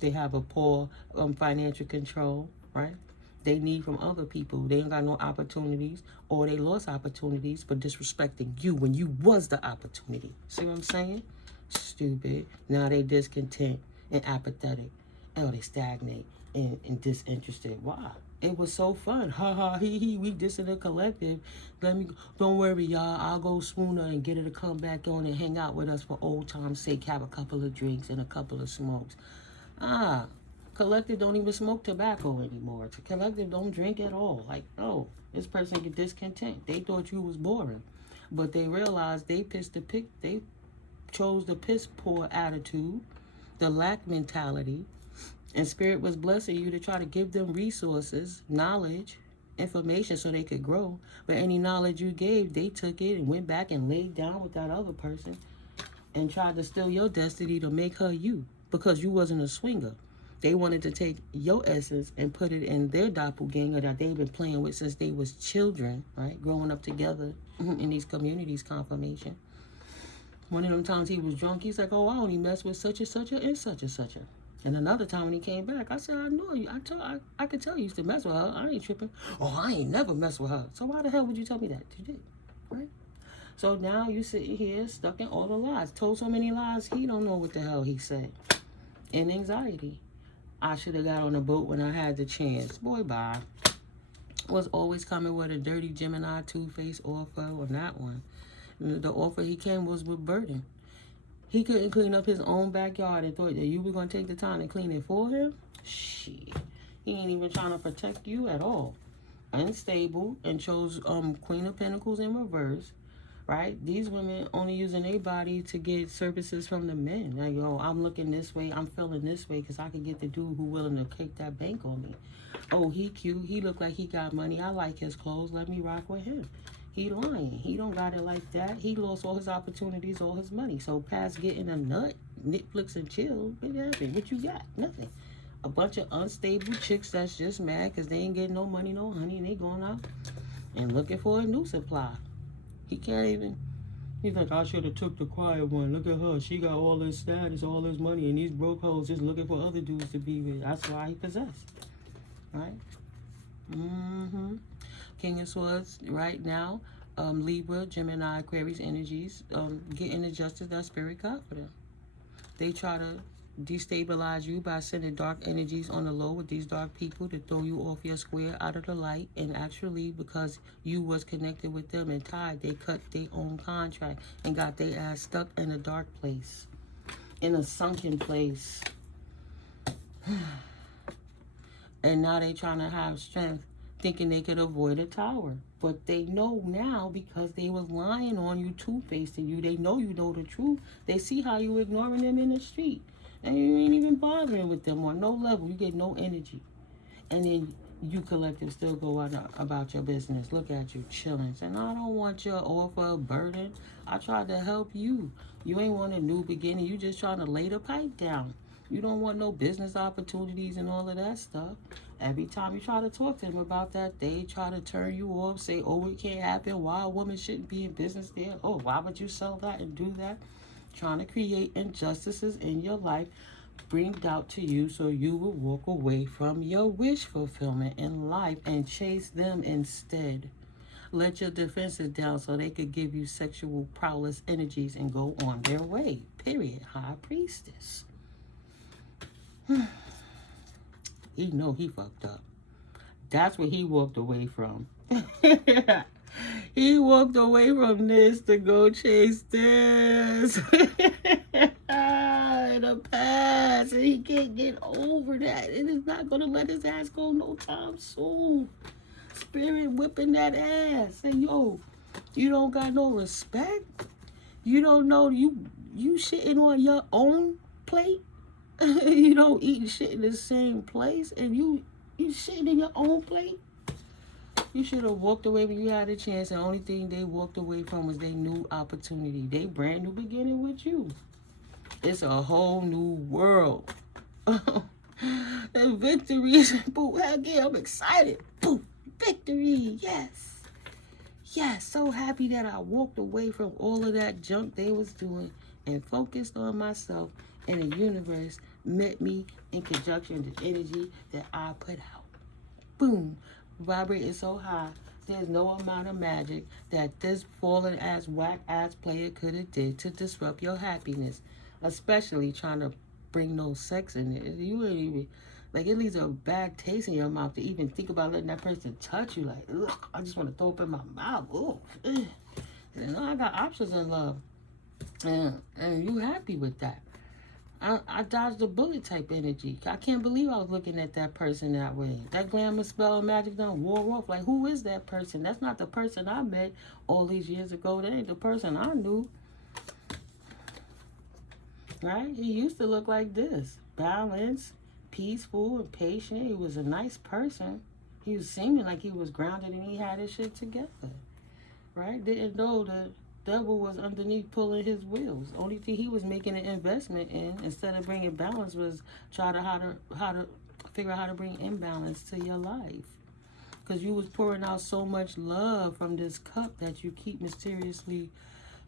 They have a poor financial control, right? They need from other people. They ain't got no opportunities, or they lost opportunities for disrespecting you when you was the opportunity. See what I'm saying? Stupid. Now they discontent and apathetic. Oh, they stagnate and disinterested. Why? It was so fun. Ha ha he he. We this in a collective. Don't worry, y'all. I'll go schooner and get her to come back on and hang out with us for old time's sake. Have a couple of drinks and a couple of smokes. Collective don't even smoke tobacco anymore. Collective don't drink at all. Like, oh, this person get discontent. They thought you was boring, but they realized they chose the piss poor attitude, the lack mentality, and spirit was blessing you to try to give them resources, knowledge, information so they could grow. But any knowledge you gave, they took it and went back and laid down with that other person and tried to steal your destiny to make her you, because you wasn't a swinger. They wanted to take your essence and put it in their doppelganger that they've been playing with since they was children, right? Growing up together in these communities, confirmation. One of them times he was drunk, he's like, oh, I only mess with such and such and such and such. And another time when he came back, I said, I know you. I could tell you used to mess with her. I ain't tripping. Oh, I ain't never messed with her. So why the hell would you tell me that? You did, right? So now you sitting here stuck in all the lies. Told so many lies, he don't know what the hell he said. And anxiety. I should have got on a boat when I had the chance. Boy, bye. Was always coming with a dirty Gemini two-face offer on that one. The offer he came was with burden. He couldn't clean up his own backyard and thought that you were going to take the time to clean it for him? Shit. He ain't even trying to protect you at all. Unstable and chose Queen of Pentacles in reverse. Right? These women only using their body to get services from the men. Like, oh, I'm looking this way, I'm feeling this way because I can get the dude who willing to take that bank on me. Oh, he cute. He look like he got money. I like his clothes. Let me rock with him. He lying. He don't got it like that. He lost all his opportunities, all his money. So past getting a nut, Netflix and chill, what happened? What you got? Nothing. A bunch of unstable chicks that's just mad because they ain't getting no money, no honey, and they going out and looking for a new supply. He can't even. He's like, I should have took the quiet one. Look at her. She got all this status, all this money, and these broke hoes just looking for other dudes to be with. That's why he possessed. Right? King of Swords right now. Libra, Gemini, Aquarius energies. Getting adjusted that spirit confident. They try to destabilize you by sending dark energies on the low with these dark people to throw you off your square out of the light, and actually because you was connected with them and tied, they cut their own contract and got their ass stuck in a dark place, in a sunken place. And now they trying to have strength thinking they could avoid a tower, but they know now because they was lying on you, two-facing you. They know you know the truth. They see how you ignoring them in the street. And you ain't even bothering with them on no level. You get no energy. And then you collective still go out about your business. Look at you chilling. And I don't want your offer burden. I tried to help you. You ain't want a new beginning. You just trying to lay the pipe down. You don't want no business opportunities and all of that stuff. Every time you try to talk to them about that, they try to turn you off, say, oh, it can't happen. Why a woman shouldn't be in business there? Oh, why would you sell that and do that? Trying to create injustices in your life, bring doubt to you so you will walk away from your wish fulfillment in life and chase them instead. Let your defenses down so they could give you sexual prowess energies and go on their way. Period. High priestess. He know he fucked up. That's what he walked away from. He walked away from this to go chase this. In the past. And he can't get over that. It is not going to let his ass go no time soon. Spirit whipping that ass. Say, yo, you don't got no respect? You don't know you shitting on your own plate? You don't eat shit in the same place, and you shitting in your own plate? You should have walked away when you had a chance. The only thing they walked away from was their new opportunity. They brand new beginning with you. It's a whole new world. And victory is, boo, heck yeah, I'm excited. Boo, victory, yes. Yes, so happy that I walked away from all of that junk they was doing and focused on myself, and the universe met me in conjunction with the energy that I put out. Boom. Vibrating so high, there's no amount of magic that this fallen ass, whack ass player could have did to disrupt your happiness. Especially trying to bring no sex in it. You ain't even, like, it leaves a bad taste in your mouth to even think about letting that person touch you. Like, ugh, I just want to throw up in my mouth. Ugh. And I got options in love. And you happy with that. I dodged the bullet type energy. I can't believe I was looking at that person that way. That glamour spell and magic done wore off. Like, who is that person? That's not the person I met all these years ago. That ain't the person I knew. Right? He used to look like this. Balanced, peaceful, and patient. He was a nice person. He was seeming like he was grounded and he had his shit together. Right? Didn't know the devil was underneath pulling his wheels. Only thing he was making an investment in, instead of bringing balance, was try to how to figure out how to bring imbalance to your life. Because you was pouring out so much love from this cup that you keep mysteriously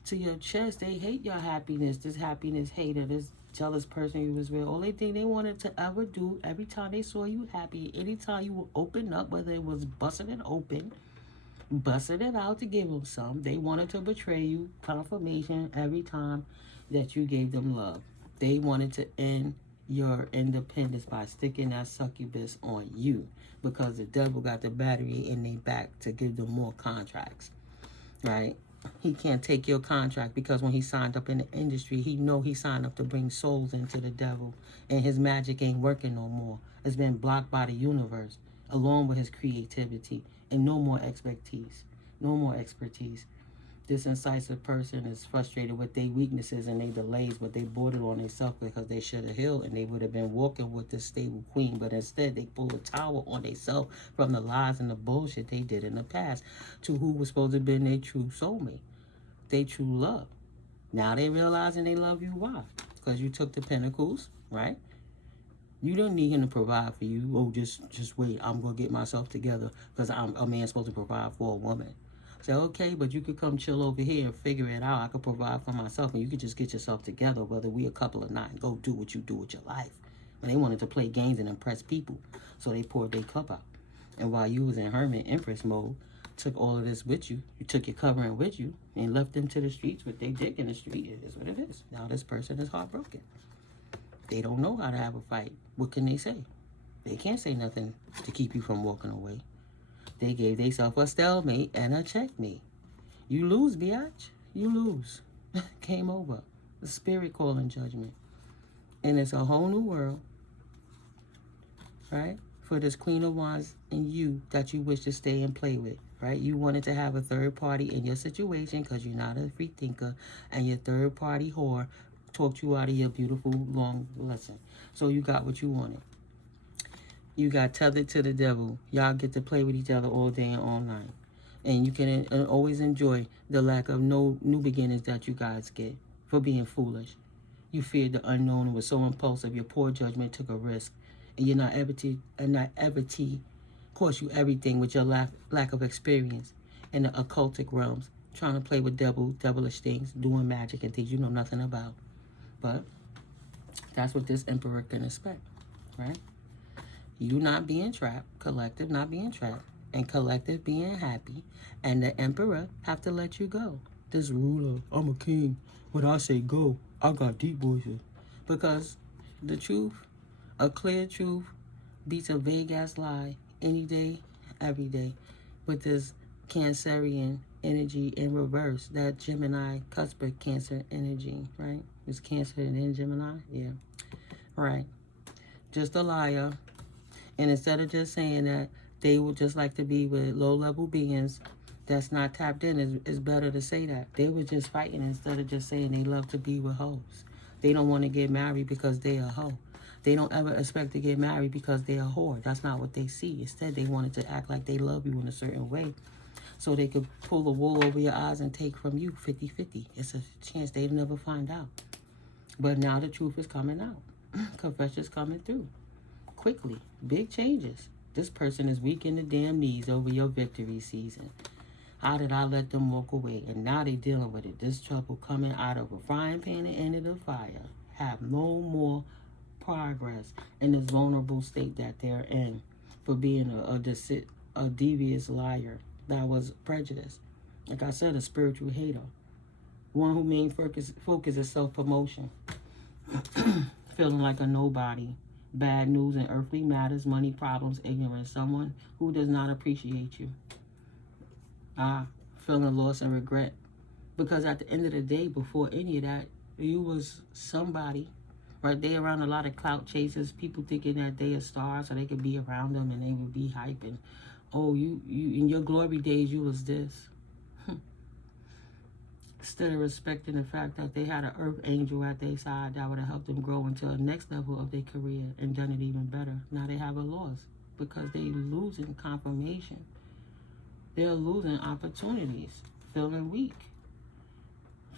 to your chest. They hate your happiness. This happiness hater, this jealous person you was with. Only thing they wanted to ever do, every time they saw you happy, anytime you would open up, whether it was busting it open, busting it out to give them some, they wanted to betray you. Confirmation every time that you gave them love. They wanted to end your independence by sticking that succubus on you, because the devil got the battery in their back to give them more contracts. Right? He can't take your contract because when he signed up in the industry, he know he signed up to bring souls into the devil, and his magic ain't working no more. It's been blocked by the universe, along with his creativity, and no more expertise. No more expertise. This incisive person is frustrated with their weaknesses and their delays, but they brought it on themselves because they should have healed and they would have been walking with this stable queen. But instead, they pull a tower on themselves from the lies and the bullshit they did in the past to who was supposed to have been their true soulmate, their true love. Now they realizing they love you. Why? Because you took the pentacles, right? You don't need him to provide for you. Oh, just wait. I'm going to get myself together because I'm a man supposed to provide for a woman. Say, okay, but you could come chill over here and figure it out. I could provide for myself, and you could just get yourself together, whether we a couple or not, and go do what you do with your life. But they wanted to play games and impress people, so they poured their cup out. And while you was in hermit empress mode, took all of this with you. You took your covering with you and left them to the streets with their dick in the street. It is what it is. Now this person is heartbroken. They don't know how to have a fight. What can they say? They can't say nothing to keep you from walking away. They gave theyself a stalemate and a checkmate. You lose, biatch. You lose. Came over. The spirit calling judgment. And it's a whole new world, right? For this Queen of Wands and you that you wish to stay and play with, right? You wanted to have a third party in your situation because you're not a free thinker, and your third party whore talked you out of your beautiful long lesson. So you got what you wanted. You got tethered to the devil. Y'all get to play with each other all day and all night. And you can always enjoy the lack of no new beginnings that you guys get for being foolish. You feared the unknown and were so impulsive. Your poor judgment took a risk, and your naivety cost you everything with your lack of experience in the occultic realms, trying to play with devilish things, doing magic and things you know nothing about. But that's what this emperor can expect, right? You not being trapped, collective not being trapped, and collective being happy, and the emperor have to let you go. This ruler, I'm a king. When I say go, I got deep voices. Because the truth, a clear truth, beats a vague ass lie any day, every day. With this Cancerian energy in reverse, that Gemini cuspid Cancer energy, right? It's Cancer and then Gemini, yeah, right. Just a liar. And instead of just saying that they would just like to be with low-level beings that's not tapped in, it's better to say that. They were just fighting instead of just saying they love to be with hoes. They don't want to get married because they're a hoe. They don't ever expect to get married because they're a whore. That's not what they see. Instead, they wanted to act like they love you in a certain way so they could pull the wool over your eyes and take from you 50-50. It's a chance they'd never find out. But now the truth is coming out. Confession's coming through. Quickly. Big changes. This person is weak in the damn knees over your victory season. How did I let them walk away? And now they dealing with it. This trouble coming out of a frying pan and into the fire. Have no more progress in this vulnerable state that they're in for being a devious liar that was prejudiced. Like I said, a spiritual hater. One who main focus is self-promotion. Feeling like a nobody. Bad news and earthly matters, money problems, ignorance. Someone who does not appreciate you. Feeling loss and regret. Because at the end of the day, before any of that, you was somebody. Right? They around a lot of clout chasers, people thinking that they are stars so they could be around them and they would be hyping. Oh, you in your glory days, you was this. Instead of respecting the fact that they had an earth angel at their side that would have helped them grow into the next level of their career and done it even better. Now they have a loss because they losing confirmation. They're losing opportunities, feeling weak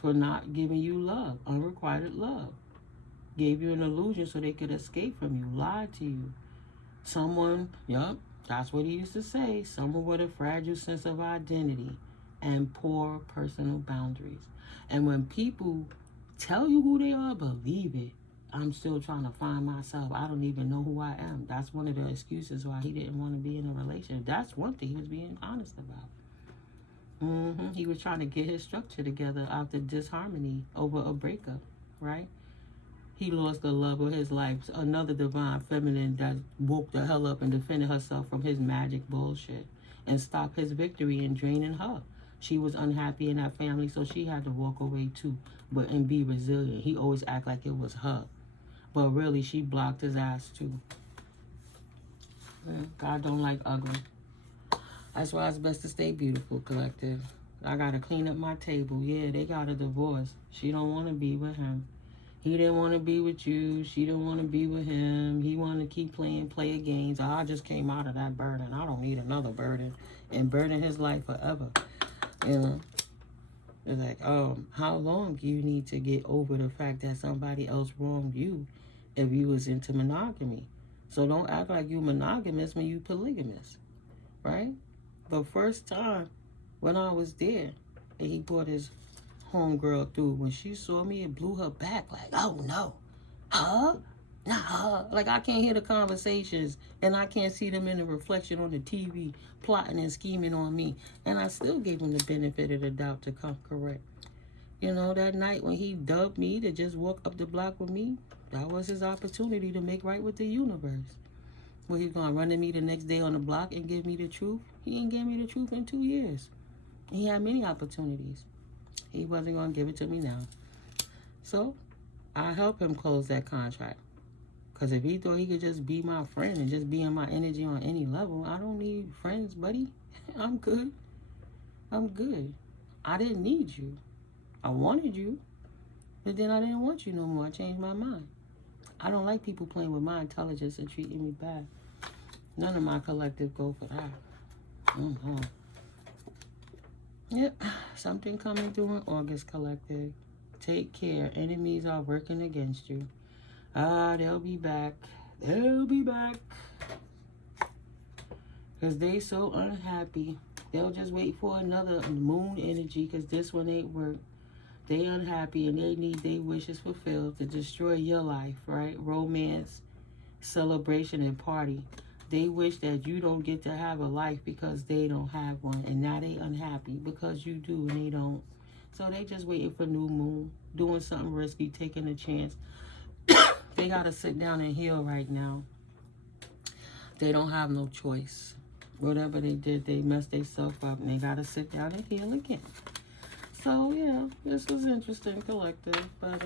for not giving you love, unrequited love. Gave you an illusion so they could escape from you, lied to you. Someone, that's what he used to say, someone with a fragile sense of identity and poor personal boundaries. And when people tell you who they are, believe it. I'm still trying to find myself. I don't even know who I am. That's one of the excuses why he didn't want to be in a relationship. That's one thing he was being honest about. He was trying to get his structure together after disharmony over a breakup, right? He lost the love of his life. Another divine feminine that woke the hell up and defended herself from his magic bullshit and stopped his victory in draining her. She was unhappy in that family, so she had to walk away too, and be resilient. He always act like it was her, but really she blocked his ass too. God don't like ugly. That's why it's best to stay beautiful, collective. I gotta clean up my table. Yeah, they got a divorce. She don't want to be with him. He didn't want to be with you. She didn't want to be with him. He wanted to keep playing games. I just came out of that burden. I don't need another burden. And burden his life forever. You know? It's like, how long do you need to get over the fact that somebody else wronged you if you was into monogamy? So don't act like you monogamous when you polygamous. Right? The first time when I was there, and he brought his homegirl through, when she saw me, it blew her back like, oh no, her? Not her. Like, I can't hear the conversations and I can't see them in the reflection on the TV plotting and scheming on me, and I still gave him the benefit of the doubt to come correct. You know, that night when he dubbed me to just walk up the block with me, that was his opportunity to make right with the universe. Well, he's gonna run to me the next day on the block and give me the truth? He ain't gave me the truth in 2 years. He had many opportunities. He wasn't going to give it to me now. So, I help him close that contract. Because if he thought he could just be my friend and just be in my energy on any level, I don't need friends, buddy. I'm good. I'm good. I didn't need you. I wanted you. But then I didn't want you no more. I changed my mind. I don't like people playing with my intelligence and treating me bad. None of my collective go for that. Yep, something coming through in August, collective. Take care. Enemies are working against you. They'll be back. They'll be back. Because they so unhappy. They'll just wait for another moon energy because this one ain't work. They unhappy and they need their wishes fulfilled to destroy your life, right? Romance, celebration, and party. They wish that you don't get to have a life because they don't have one. And now they unhappy because you do and they don't. So they just waiting for new moon, doing something risky, taking a chance. They got to sit down and heal right now. They don't have no choice. Whatever they did, they messed themselves up and they got to sit down and heal again. So, yeah, this was interesting, collective. But,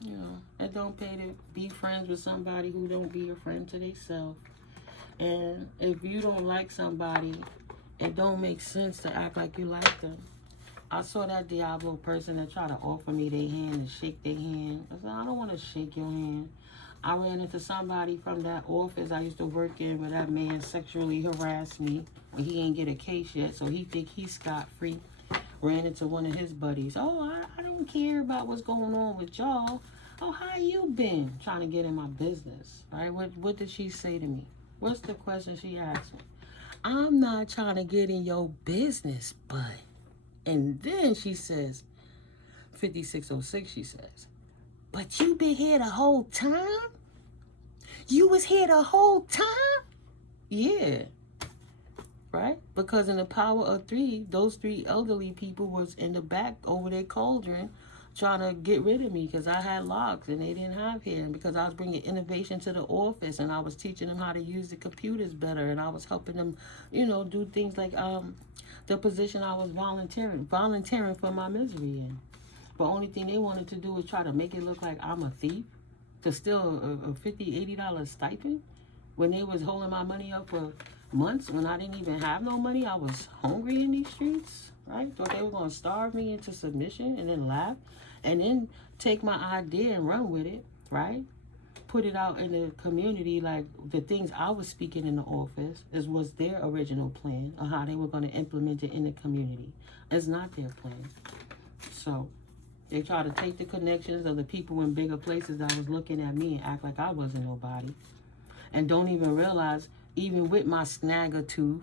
you know, it don't pay to be friends with somebody who don't be a friend to theyself. And if you don't like somebody, it don't make sense to act like you like them. I saw that Diablo person that tried to offer me their hand and shake their hand. I said, I don't want to shake your hand. I ran into somebody from that office I used to work in where that man sexually harassed me when he ain't get a case yet, so he think he's scot-free. Ran into one of his buddies. Oh, I don't care about what's going on with y'all. Oh, how you been? Trying to get in my business, right? What did she say to me? What's the question she asked me? I'm not trying to get in your business, but... And then she says, 5606, she says, but you been here the whole time? You was here the whole time? Yeah. Right? Because in the power of three, those three elderly people was in the back over their cauldron trying to get rid of me because I had locks and they didn't have hair. And because I was bringing innovation to the office and I was teaching them how to use the computers better and I was helping them, you know, do things like the position I was volunteering for my misery in. But only thing they wanted to do was try to make it look like I'm a thief to steal a $50, $80 stipend when they was holding my money up for months when I didn't even have no money. I was hungry in these streets, right? Thought they were going to starve me into submission and then laugh and then take my idea and run with it, right? Put it out in the community like the things I was speaking in the office was their original plan of how they were going to implement it in the community. It's not their plan. So they try to take the connections of the people in bigger places that was looking at me and act like I wasn't nobody. And don't even realize, even with my snagger tooth,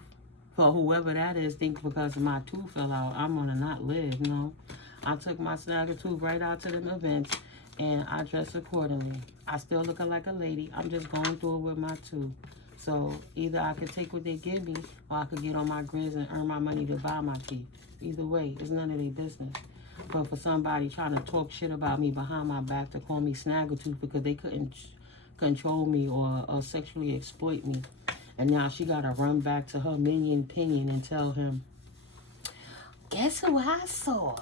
for whoever that is, think because my tooth fell out, I'm going to not live, no. I took my snagger tooth right out to them events and I dressed accordingly. I still look like a lady. I'm just going through it with my tooth. So either I could take what they give me or I could get on my grids and earn my money to buy my teeth. Either way, it's none of their business. But for somebody trying to talk shit about me behind my back to call me snaggletooth because they couldn't control me or sexually exploit me. And now she got to run back to her minion Pinion and tell him, guess who I saw?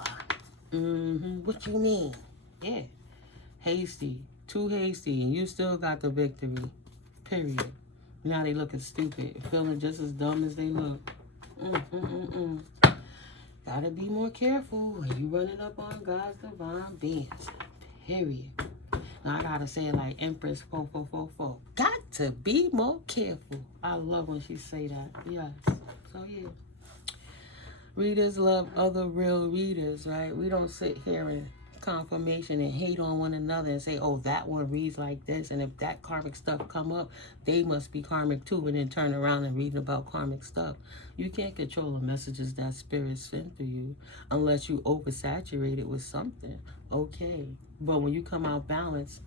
What you mean? Yeah. Hasty. Too hasty. And you still got the victory. Period. Now they looking stupid. Feeling just as dumb as they look. Gotta be more careful when you running up on God's divine beings. Period. Now I gotta say it like Empress 4444. Got to be more careful. I love when she say that. Yes. So yeah. Readers love other real readers, right? We don't sit here and confirmation and hate on one another and say, oh, that one reads like this, and if that karmic stuff come up, they must be karmic too, and then turn around and read about karmic stuff. You can't control the messages that spirit sent through you unless you oversaturate it with something. Okay. But when you come out balanced,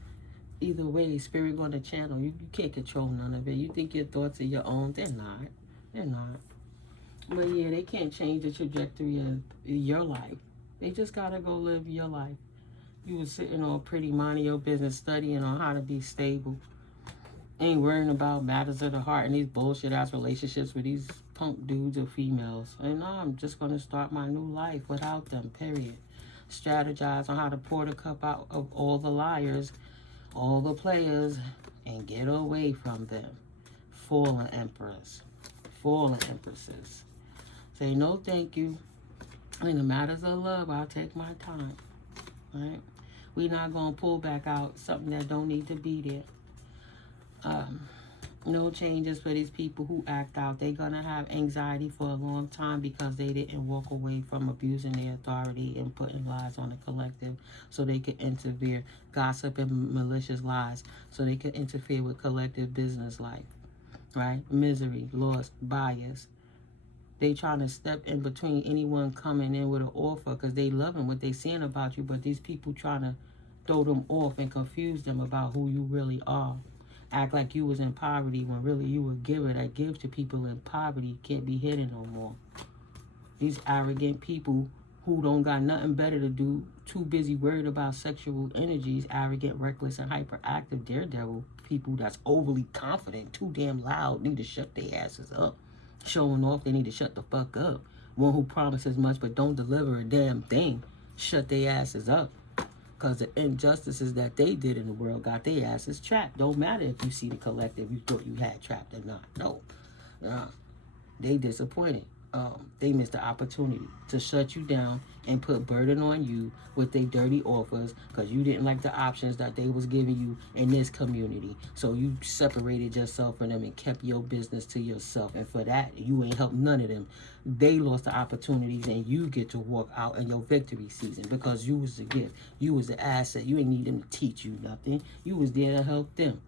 either way, spirit going to channel. You can't control none of it. You think your thoughts are your own. They're not. They're not. But yeah, they can't change the trajectory of your life. They just got to go live your life. You was sitting all pretty, minding your business, studying on how to be stable. Ain't worrying about matters of the heart and these bullshit-ass relationships with these punk dudes or females. And no, I'm just going to start my new life without them, period. Strategize on how to pour the cup out of all the liars, all the players, and get away from them. Fallen emperors. Fallen empresses. Say no thank you. In the matters of love, I'll take my time. Right? We're not going to pull back out something that don't need to be there. No changes for these people who act out. They're going to have anxiety for a long time because they didn't walk away from abusing their authority and putting lies on the collective so they could interfere, gossip and malicious lies, so they could interfere with collective business life, right? Misery, loss, bias. They trying to step in between anyone coming in with an offer because they loving what they saying about you, but these people trying to throw them off and confuse them about who you really are. Act like you was in poverty when really you a giver that gives to people in poverty. Can't be hidden no more. These arrogant people who don't got nothing better to do, too busy worried about sexual energies, arrogant, reckless, and hyperactive daredevil people that's overly confident, too damn loud, need to shut their asses up. Showing off, they need to shut the fuck up. One who promises much but don't deliver a damn thing, shut their asses up. Because the injustices that they did in the world got their asses trapped. Don't matter if you see the collective you thought you had trapped or not. No. They disappointed. They missed the opportunity to shut you down and put burden on you with their dirty offers because you didn't like the options that they was giving you in this community. So you separated yourself from them and kept your business to yourself. And for that, you ain't helped none of them. They lost the opportunities and you get to walk out in your victory season because you was the gift. You was the asset. You ain't need them to teach you nothing. You was there to help them.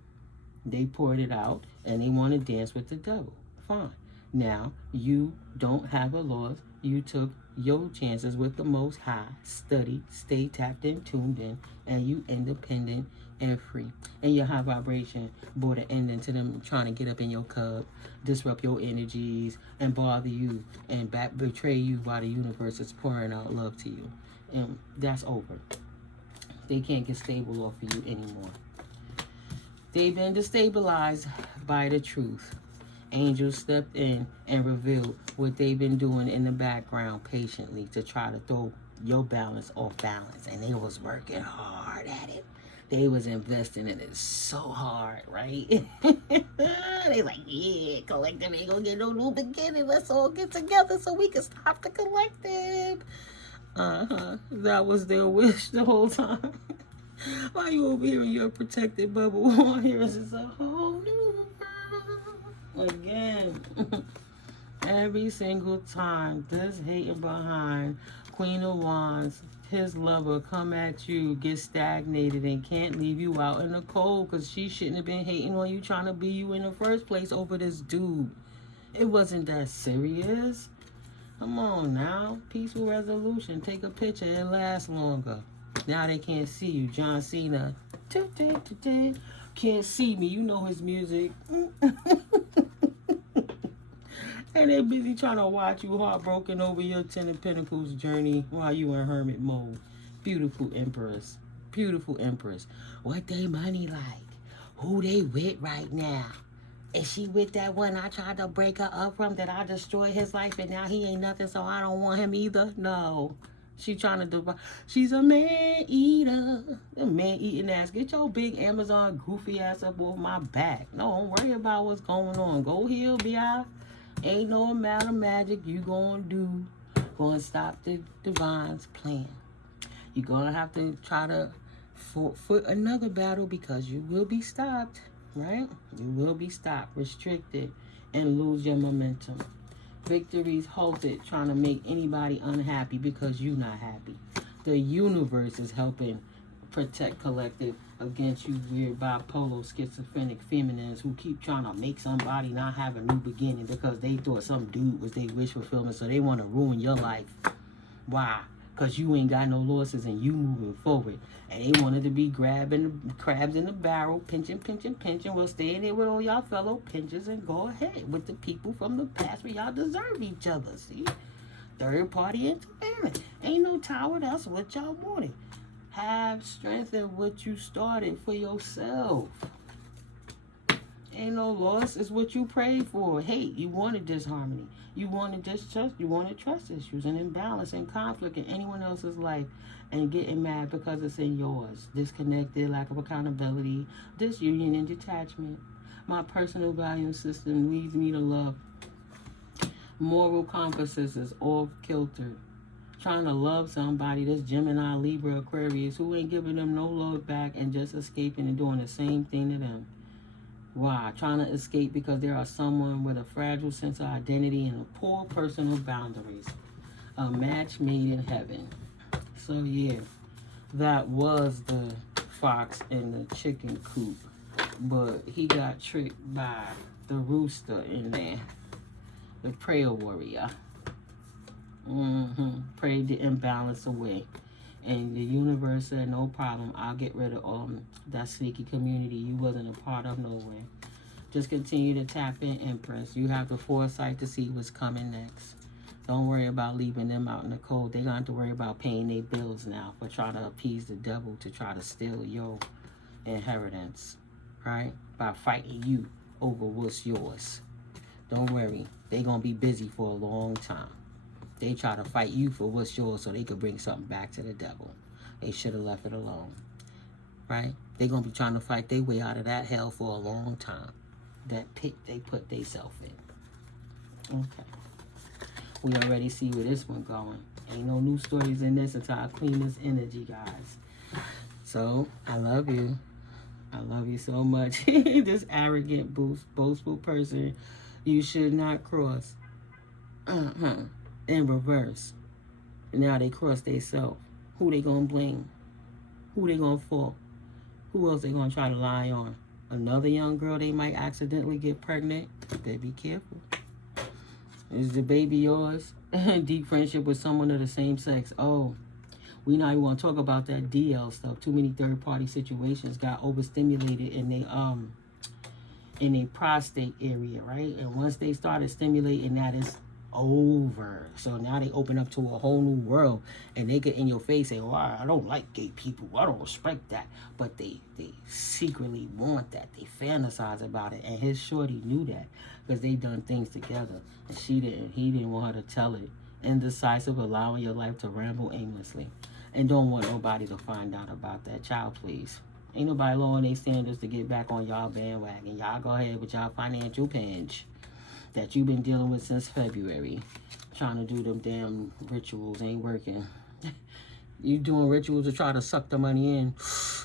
They poured it out and they want to dance with the devil. Fine. Now, you don't have a loss. You took your chances with the Most High. Study, stay tapped in, tuned in, and you independent and free. And your high vibration brought an ending to them trying to get up in your cup, disrupt your energies, and bother you, and betray you while the universe is pouring out love to you. And that's over. They can't get stable off of you anymore. They've been destabilized by the truth. Angels stepped in and revealed what they've been doing in the background patiently to try to throw your balance off balance. And they was working hard at it. They was investing in it so hard, right? They like, yeah, collective ain't gonna get no new beginning. Let's all get together so we can stop the collective. That was their wish the whole time. Why you over here in your protected bubble? All here is a whole new world. Again. Every single time this hating behind Queen of Wands, his lover, come at you, get stagnated and can't leave you out in the cold because she shouldn't have been hating on you, trying to be you in the first place over this dude. It wasn't that serious. Come on now. Peaceful resolution. Take a picture. It lasts longer. Now they can't see you. John Cena. Can't see me. You know his music. And they busy trying to watch you heartbroken over your Ten of Pentacles journey while you in hermit mode. Beautiful Empress. Beautiful Empress. What they money like? Who they with right now? Is she with that one I tried to break her up from, that I destroyed his life and now he ain't nothing so I don't want him either? No. She trying to do. She's a man eater. A man eating ass. Get your big Amazon goofy ass up off my back. No, don't worry about what's going on. Go heal, B.I. Ain't no amount of magic you gonna do gonna stop the divine's plan. You're gonna have to try to foot another battle because you will be stopped, right? You will be stopped, restricted, and lose your momentum. Victories halted, trying to make anybody unhappy because you're not happy. The universe is helping protect collective against you weird bipolar schizophrenic feminines who keep trying to make somebody not have a new beginning because they thought some dude was their wish fulfillment, so they want to ruin your life. Why? Because you ain't got no losses and you moving forward. And they wanted to be grabbing the crabs in the barrel, pinching. Well, stay in there with all y'all fellow pinchers and go ahead with the people from the past where y'all deserve each other. See? Third party interference. Ain't no tower, that's what y'all wanted. Have strength in what you started for yourself. Ain't no loss, it's what you prayed for. Hate, you wanted disharmony. You wanted distrust, you wanted trust issues and imbalance and conflict in anyone else's life and getting mad because it's in yours. Disconnected, lack of accountability, disunion and detachment. My personal value system leads me to love. Moral compasses is off kilter. Trying to love somebody that's Gemini, Libra, Aquarius who ain't giving them no love back and just escaping and doing the same thing to them. Why? Trying to escape because there are someone with a fragile sense of identity and a poor personal boundaries. A match made in heaven. So yeah, that was the fox in the chicken coop. But he got tricked by the rooster in there. The prayer warrior. Prayed the imbalance away. And the universe said, no problem. I'll get rid of that sneaky community you wasn't a part of nowhere. Just continue to tap in, Empress. You have the foresight to see what's coming next. Don't worry about leaving them out in the cold. They're going to have to worry about paying their bills now for trying to appease the devil to try to steal your inheritance, right? By fighting you over what's yours. Don't worry. They're going to be busy for a long time. They try to fight you for what's yours so they could bring something back to the devil. They should have left it alone, right? They're going to be trying to fight their way out of that hell for a long time. That pit they put TheySelf in. Okay. We already see where this one going. Ain't no new stories in this until I clean this energy, guys. So, I love you. I love you so much. This arrogant, boastful person you should not cross. In reverse. Now they cross TheySelf. Who they gonna blame? Who they gonna fault? Who else they gonna try to lie on? Another young girl they might accidentally get pregnant? Better be careful. Is the baby yours? Deep friendship with someone of the same sex. Oh, we not even want to talk about that DL stuff. Too many third-party situations got overstimulated in their prostate area, right? And once they started stimulating that, it's over. So now they open up to a whole new world, and they get in your face and say, well, I don't like gay people. I don't respect that. But they secretly want that. They fantasize about it. And his shorty knew that because they done things together. And he didn't want her to tell it. Indecisive, allowing your life to ramble aimlessly. And don't want nobody to find out about that. Child, please. Ain't nobody lowering their standards to get back on y'all bandwagon. Y'all go ahead with y'all financial pinch that you've been dealing with since February. Trying to do them damn rituals ain't working. You doing rituals to try to suck the money in,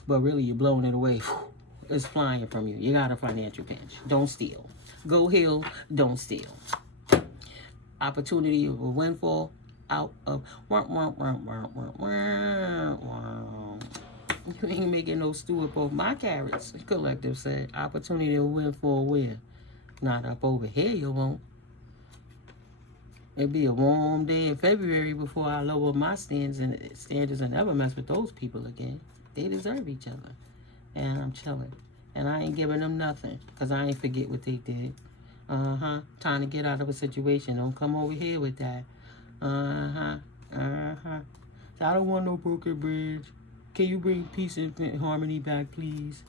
but really you're blowing it away. It's flying from you. You got a financial pinch. Don't steal. Go heal. Don't steal. Opportunity of a windfall out of... You ain't making no stew up over my carrots. Collective said. Opportunity of a windfall where? Not up over here, you won't. It'd be a warm day in February before I lower my standards and never mess with those people again. They deserve each other. And I'm chilling. And I ain't giving them nothing. Because I ain't forget what they did. Trying to get out of a situation. Don't come over here with that. So I don't want no broken bridge. Can you bring peace and harmony back, please?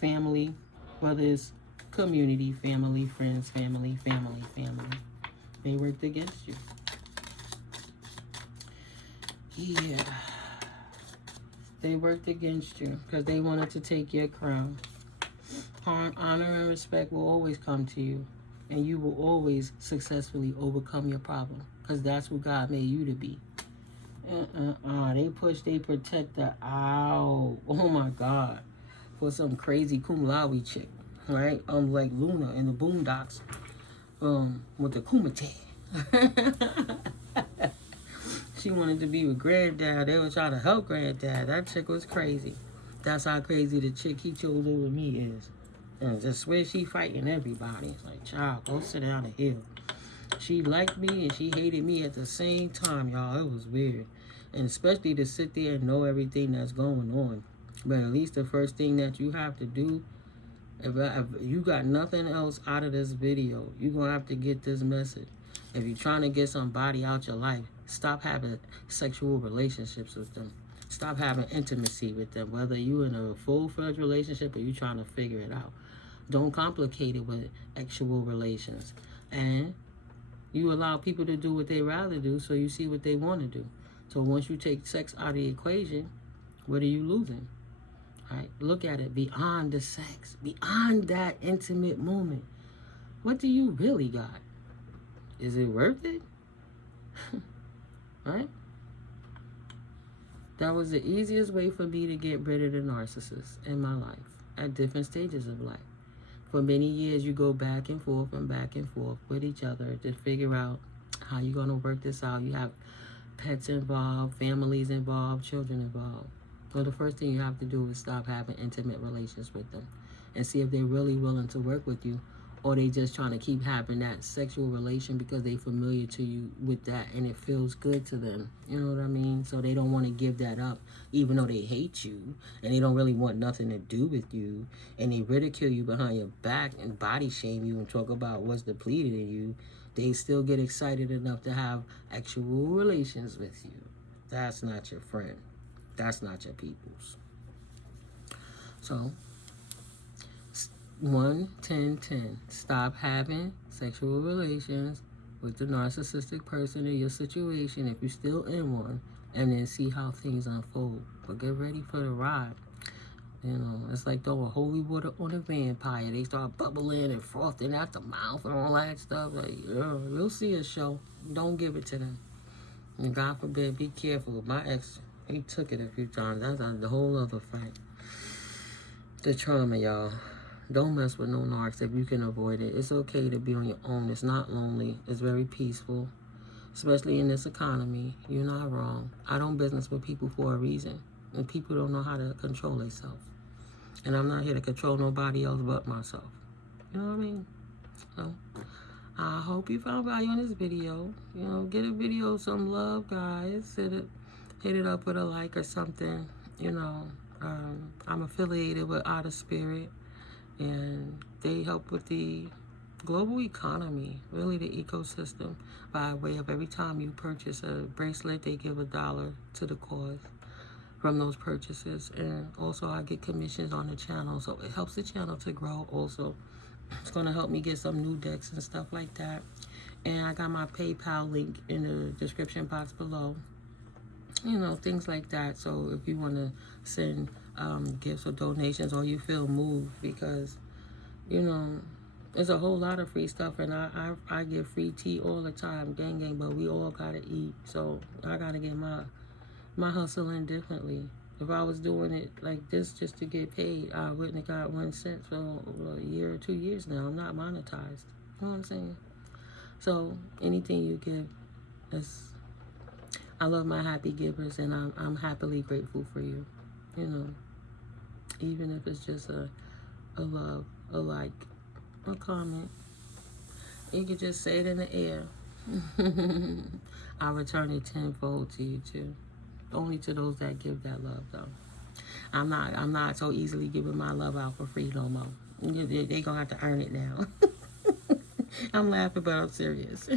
Family. Whether it's community, family, friends, family. They worked against you. Yeah. They worked against you because they wanted to take your crown. Honor and respect will always come to you. And you will always successfully overcome your problem. Because that's who God made you to be. They push their protector out. Oh my God. For some crazy cum laude chick. Right? Like Luna in the Boondocks. With the Kumite. She wanted to be with Granddad. They were trying to help Granddad. That chick was crazy. That's how crazy the chick he chose over me is. And just swear she fighting everybody. It's like, child, go sit down and heal. She liked me and she hated me at the same time, y'all. It was weird. And especially to sit there and know everything that's going on. But at least the first thing that you have to do, if you got nothing else out of this video, you're going to have to get this message. If you're trying to get somebody out your life, stop having sexual relationships with them. Stop having intimacy with them, whether you're in a full-fledged relationship or you're trying to figure it out. Don't complicate it with actual relations. And you allow people to do what they rather do, so you see what they want to do. So once you take sex out of the equation, what are you losing? Right? Look at it beyond the sex, beyond that intimate moment. What do you really got? Is it worth it? Right? That was the easiest way for me to get rid of the narcissist in my life at different stages of life. For many years, you go back and forth with each other to figure out how you're going to work this out. You have pets involved, families involved, children involved. So the first thing you have to do is stop having intimate relations with them and see if they're really willing to work with you, or they just trying to keep having that sexual relation because they familiar to you with that and it feels good to them. You know what I mean? So they don't want to give that up, even though they hate you and they don't really want nothing to do with you, and they ridicule you behind your back and body shame you and talk about what's depleted in you. They still get excited enough to have actual relations with you. That's not your friend. That's not your people's. So 1-10-10. Stop having sexual relations with the narcissistic person in your situation if you're still in one, and then see how things unfold. But get ready for the ride. You know, it's like throwing holy water on a vampire. They start bubbling and frothing at the mouth and all that stuff. Like, you'll see a show. Don't give it to them. And God forbid, be careful. My ex, he took it a few times. That's a whole other fight. The trauma, y'all. Don't mess with no narcs if you can avoid it. It's okay to be on your own. It's not lonely. It's very peaceful, especially in this economy. You're not wrong. I don't business with people for a reason, and people don't know how to control themselves. And I'm not here to control nobody else but myself. You know what I mean? So I hope you found value in this video. You know, get a video some love, guys. Hit it up with a like or something. You know, I'm affiliated with Out of Spirit, and they help with the global economy, really the ecosystem, by way of every time you purchase a bracelet, they give $1 to the cause from those purchases. And also I get commissions on the channel, so it helps the channel to grow. Also, it's going to help me get some new decks and stuff like that. And I got my PayPal link in the description box below. You know, things like that. So if you want to send gifts or donations, or you feel moved, because, you know, there's a whole lot of free stuff, and I give free tea all the time, gang, but we all gotta eat, so I gotta get my hustle in differently. If I was doing it like this just to get paid, I wouldn't have got 1 cent for a year or 2 years now. I'm not monetized. You know what I'm saying? So anything you give is, I love my happy givers, and I'm happily grateful for you. You know, even if it's just a love, a like, a comment, you can just say it in the air. I'll return it tenfold to you too. Only to those that give that love, though. I'm not so easily giving my love out for free no more. They gonna have to earn it now. I'm laughing, but I'm serious.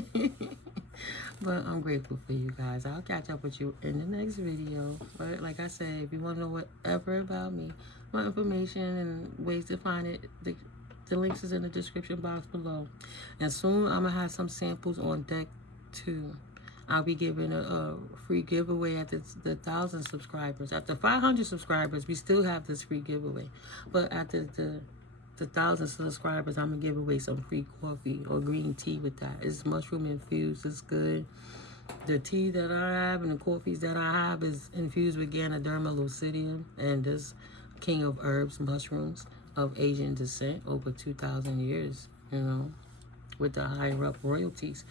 But I'm grateful for you guys. I'll catch up with you in the next video. But like I said, if you want to know whatever about me, my information and ways to find it, the links is in the description box below. And soon I'm going to have some samples on deck too. I'll be giving a free giveaway at the 1,000 subscribers. At the 500 subscribers, we still have this free giveaway. But at the 1,000 subscribers, I'm going to give away some free coffee or green tea with that. It's mushroom infused. It's good. The tea that I have and the coffees that I have is infused with Ganoderma lucidium and this king of herbs, mushrooms of Asian descent over 2,000 years, you know, with the higher up royalties.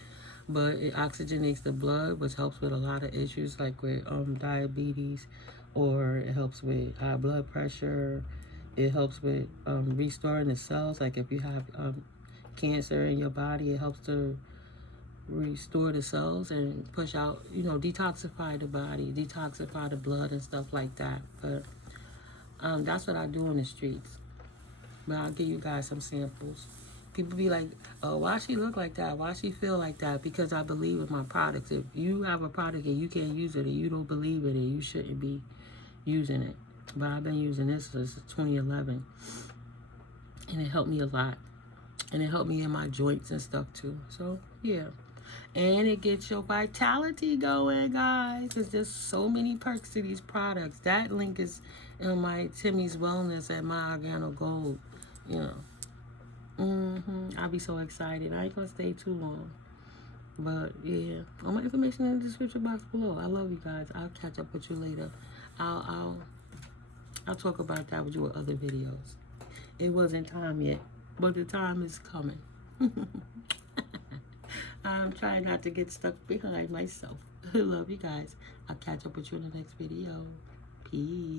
But it oxygenates the blood, which helps with a lot of issues like with diabetes, or it helps with high blood pressure. It helps with restoring the cells. Like if you have cancer in your body, it helps to restore the cells and push out, you know, detoxify the body, detoxify the blood and stuff like that. But that's what I do in the streets. But I'll give you guys some samples. People be like, oh, why she look like that? Why she feel like that? Because I believe in my products. If you have a product and you can't use it, or you don't believe in it, you shouldn't be using it. But I've been using this since 2011. And it helped me a lot. And it helped me in my joints and stuff too. So, yeah. And it gets your vitality going, guys. There's just so many perks to these products. That link is in my Timmy's Wellness at My Organo Gold. You know. I'll be so excited. I ain't gonna stay too long. But, yeah. All my information in the description box below. I love you guys. I'll catch up with you later. I'll talk about that with you with other videos. It wasn't time yet. but the time is coming. I'm trying not to get stuck behind myself. Love you guys. I'll catch up with you in the next video. Peace.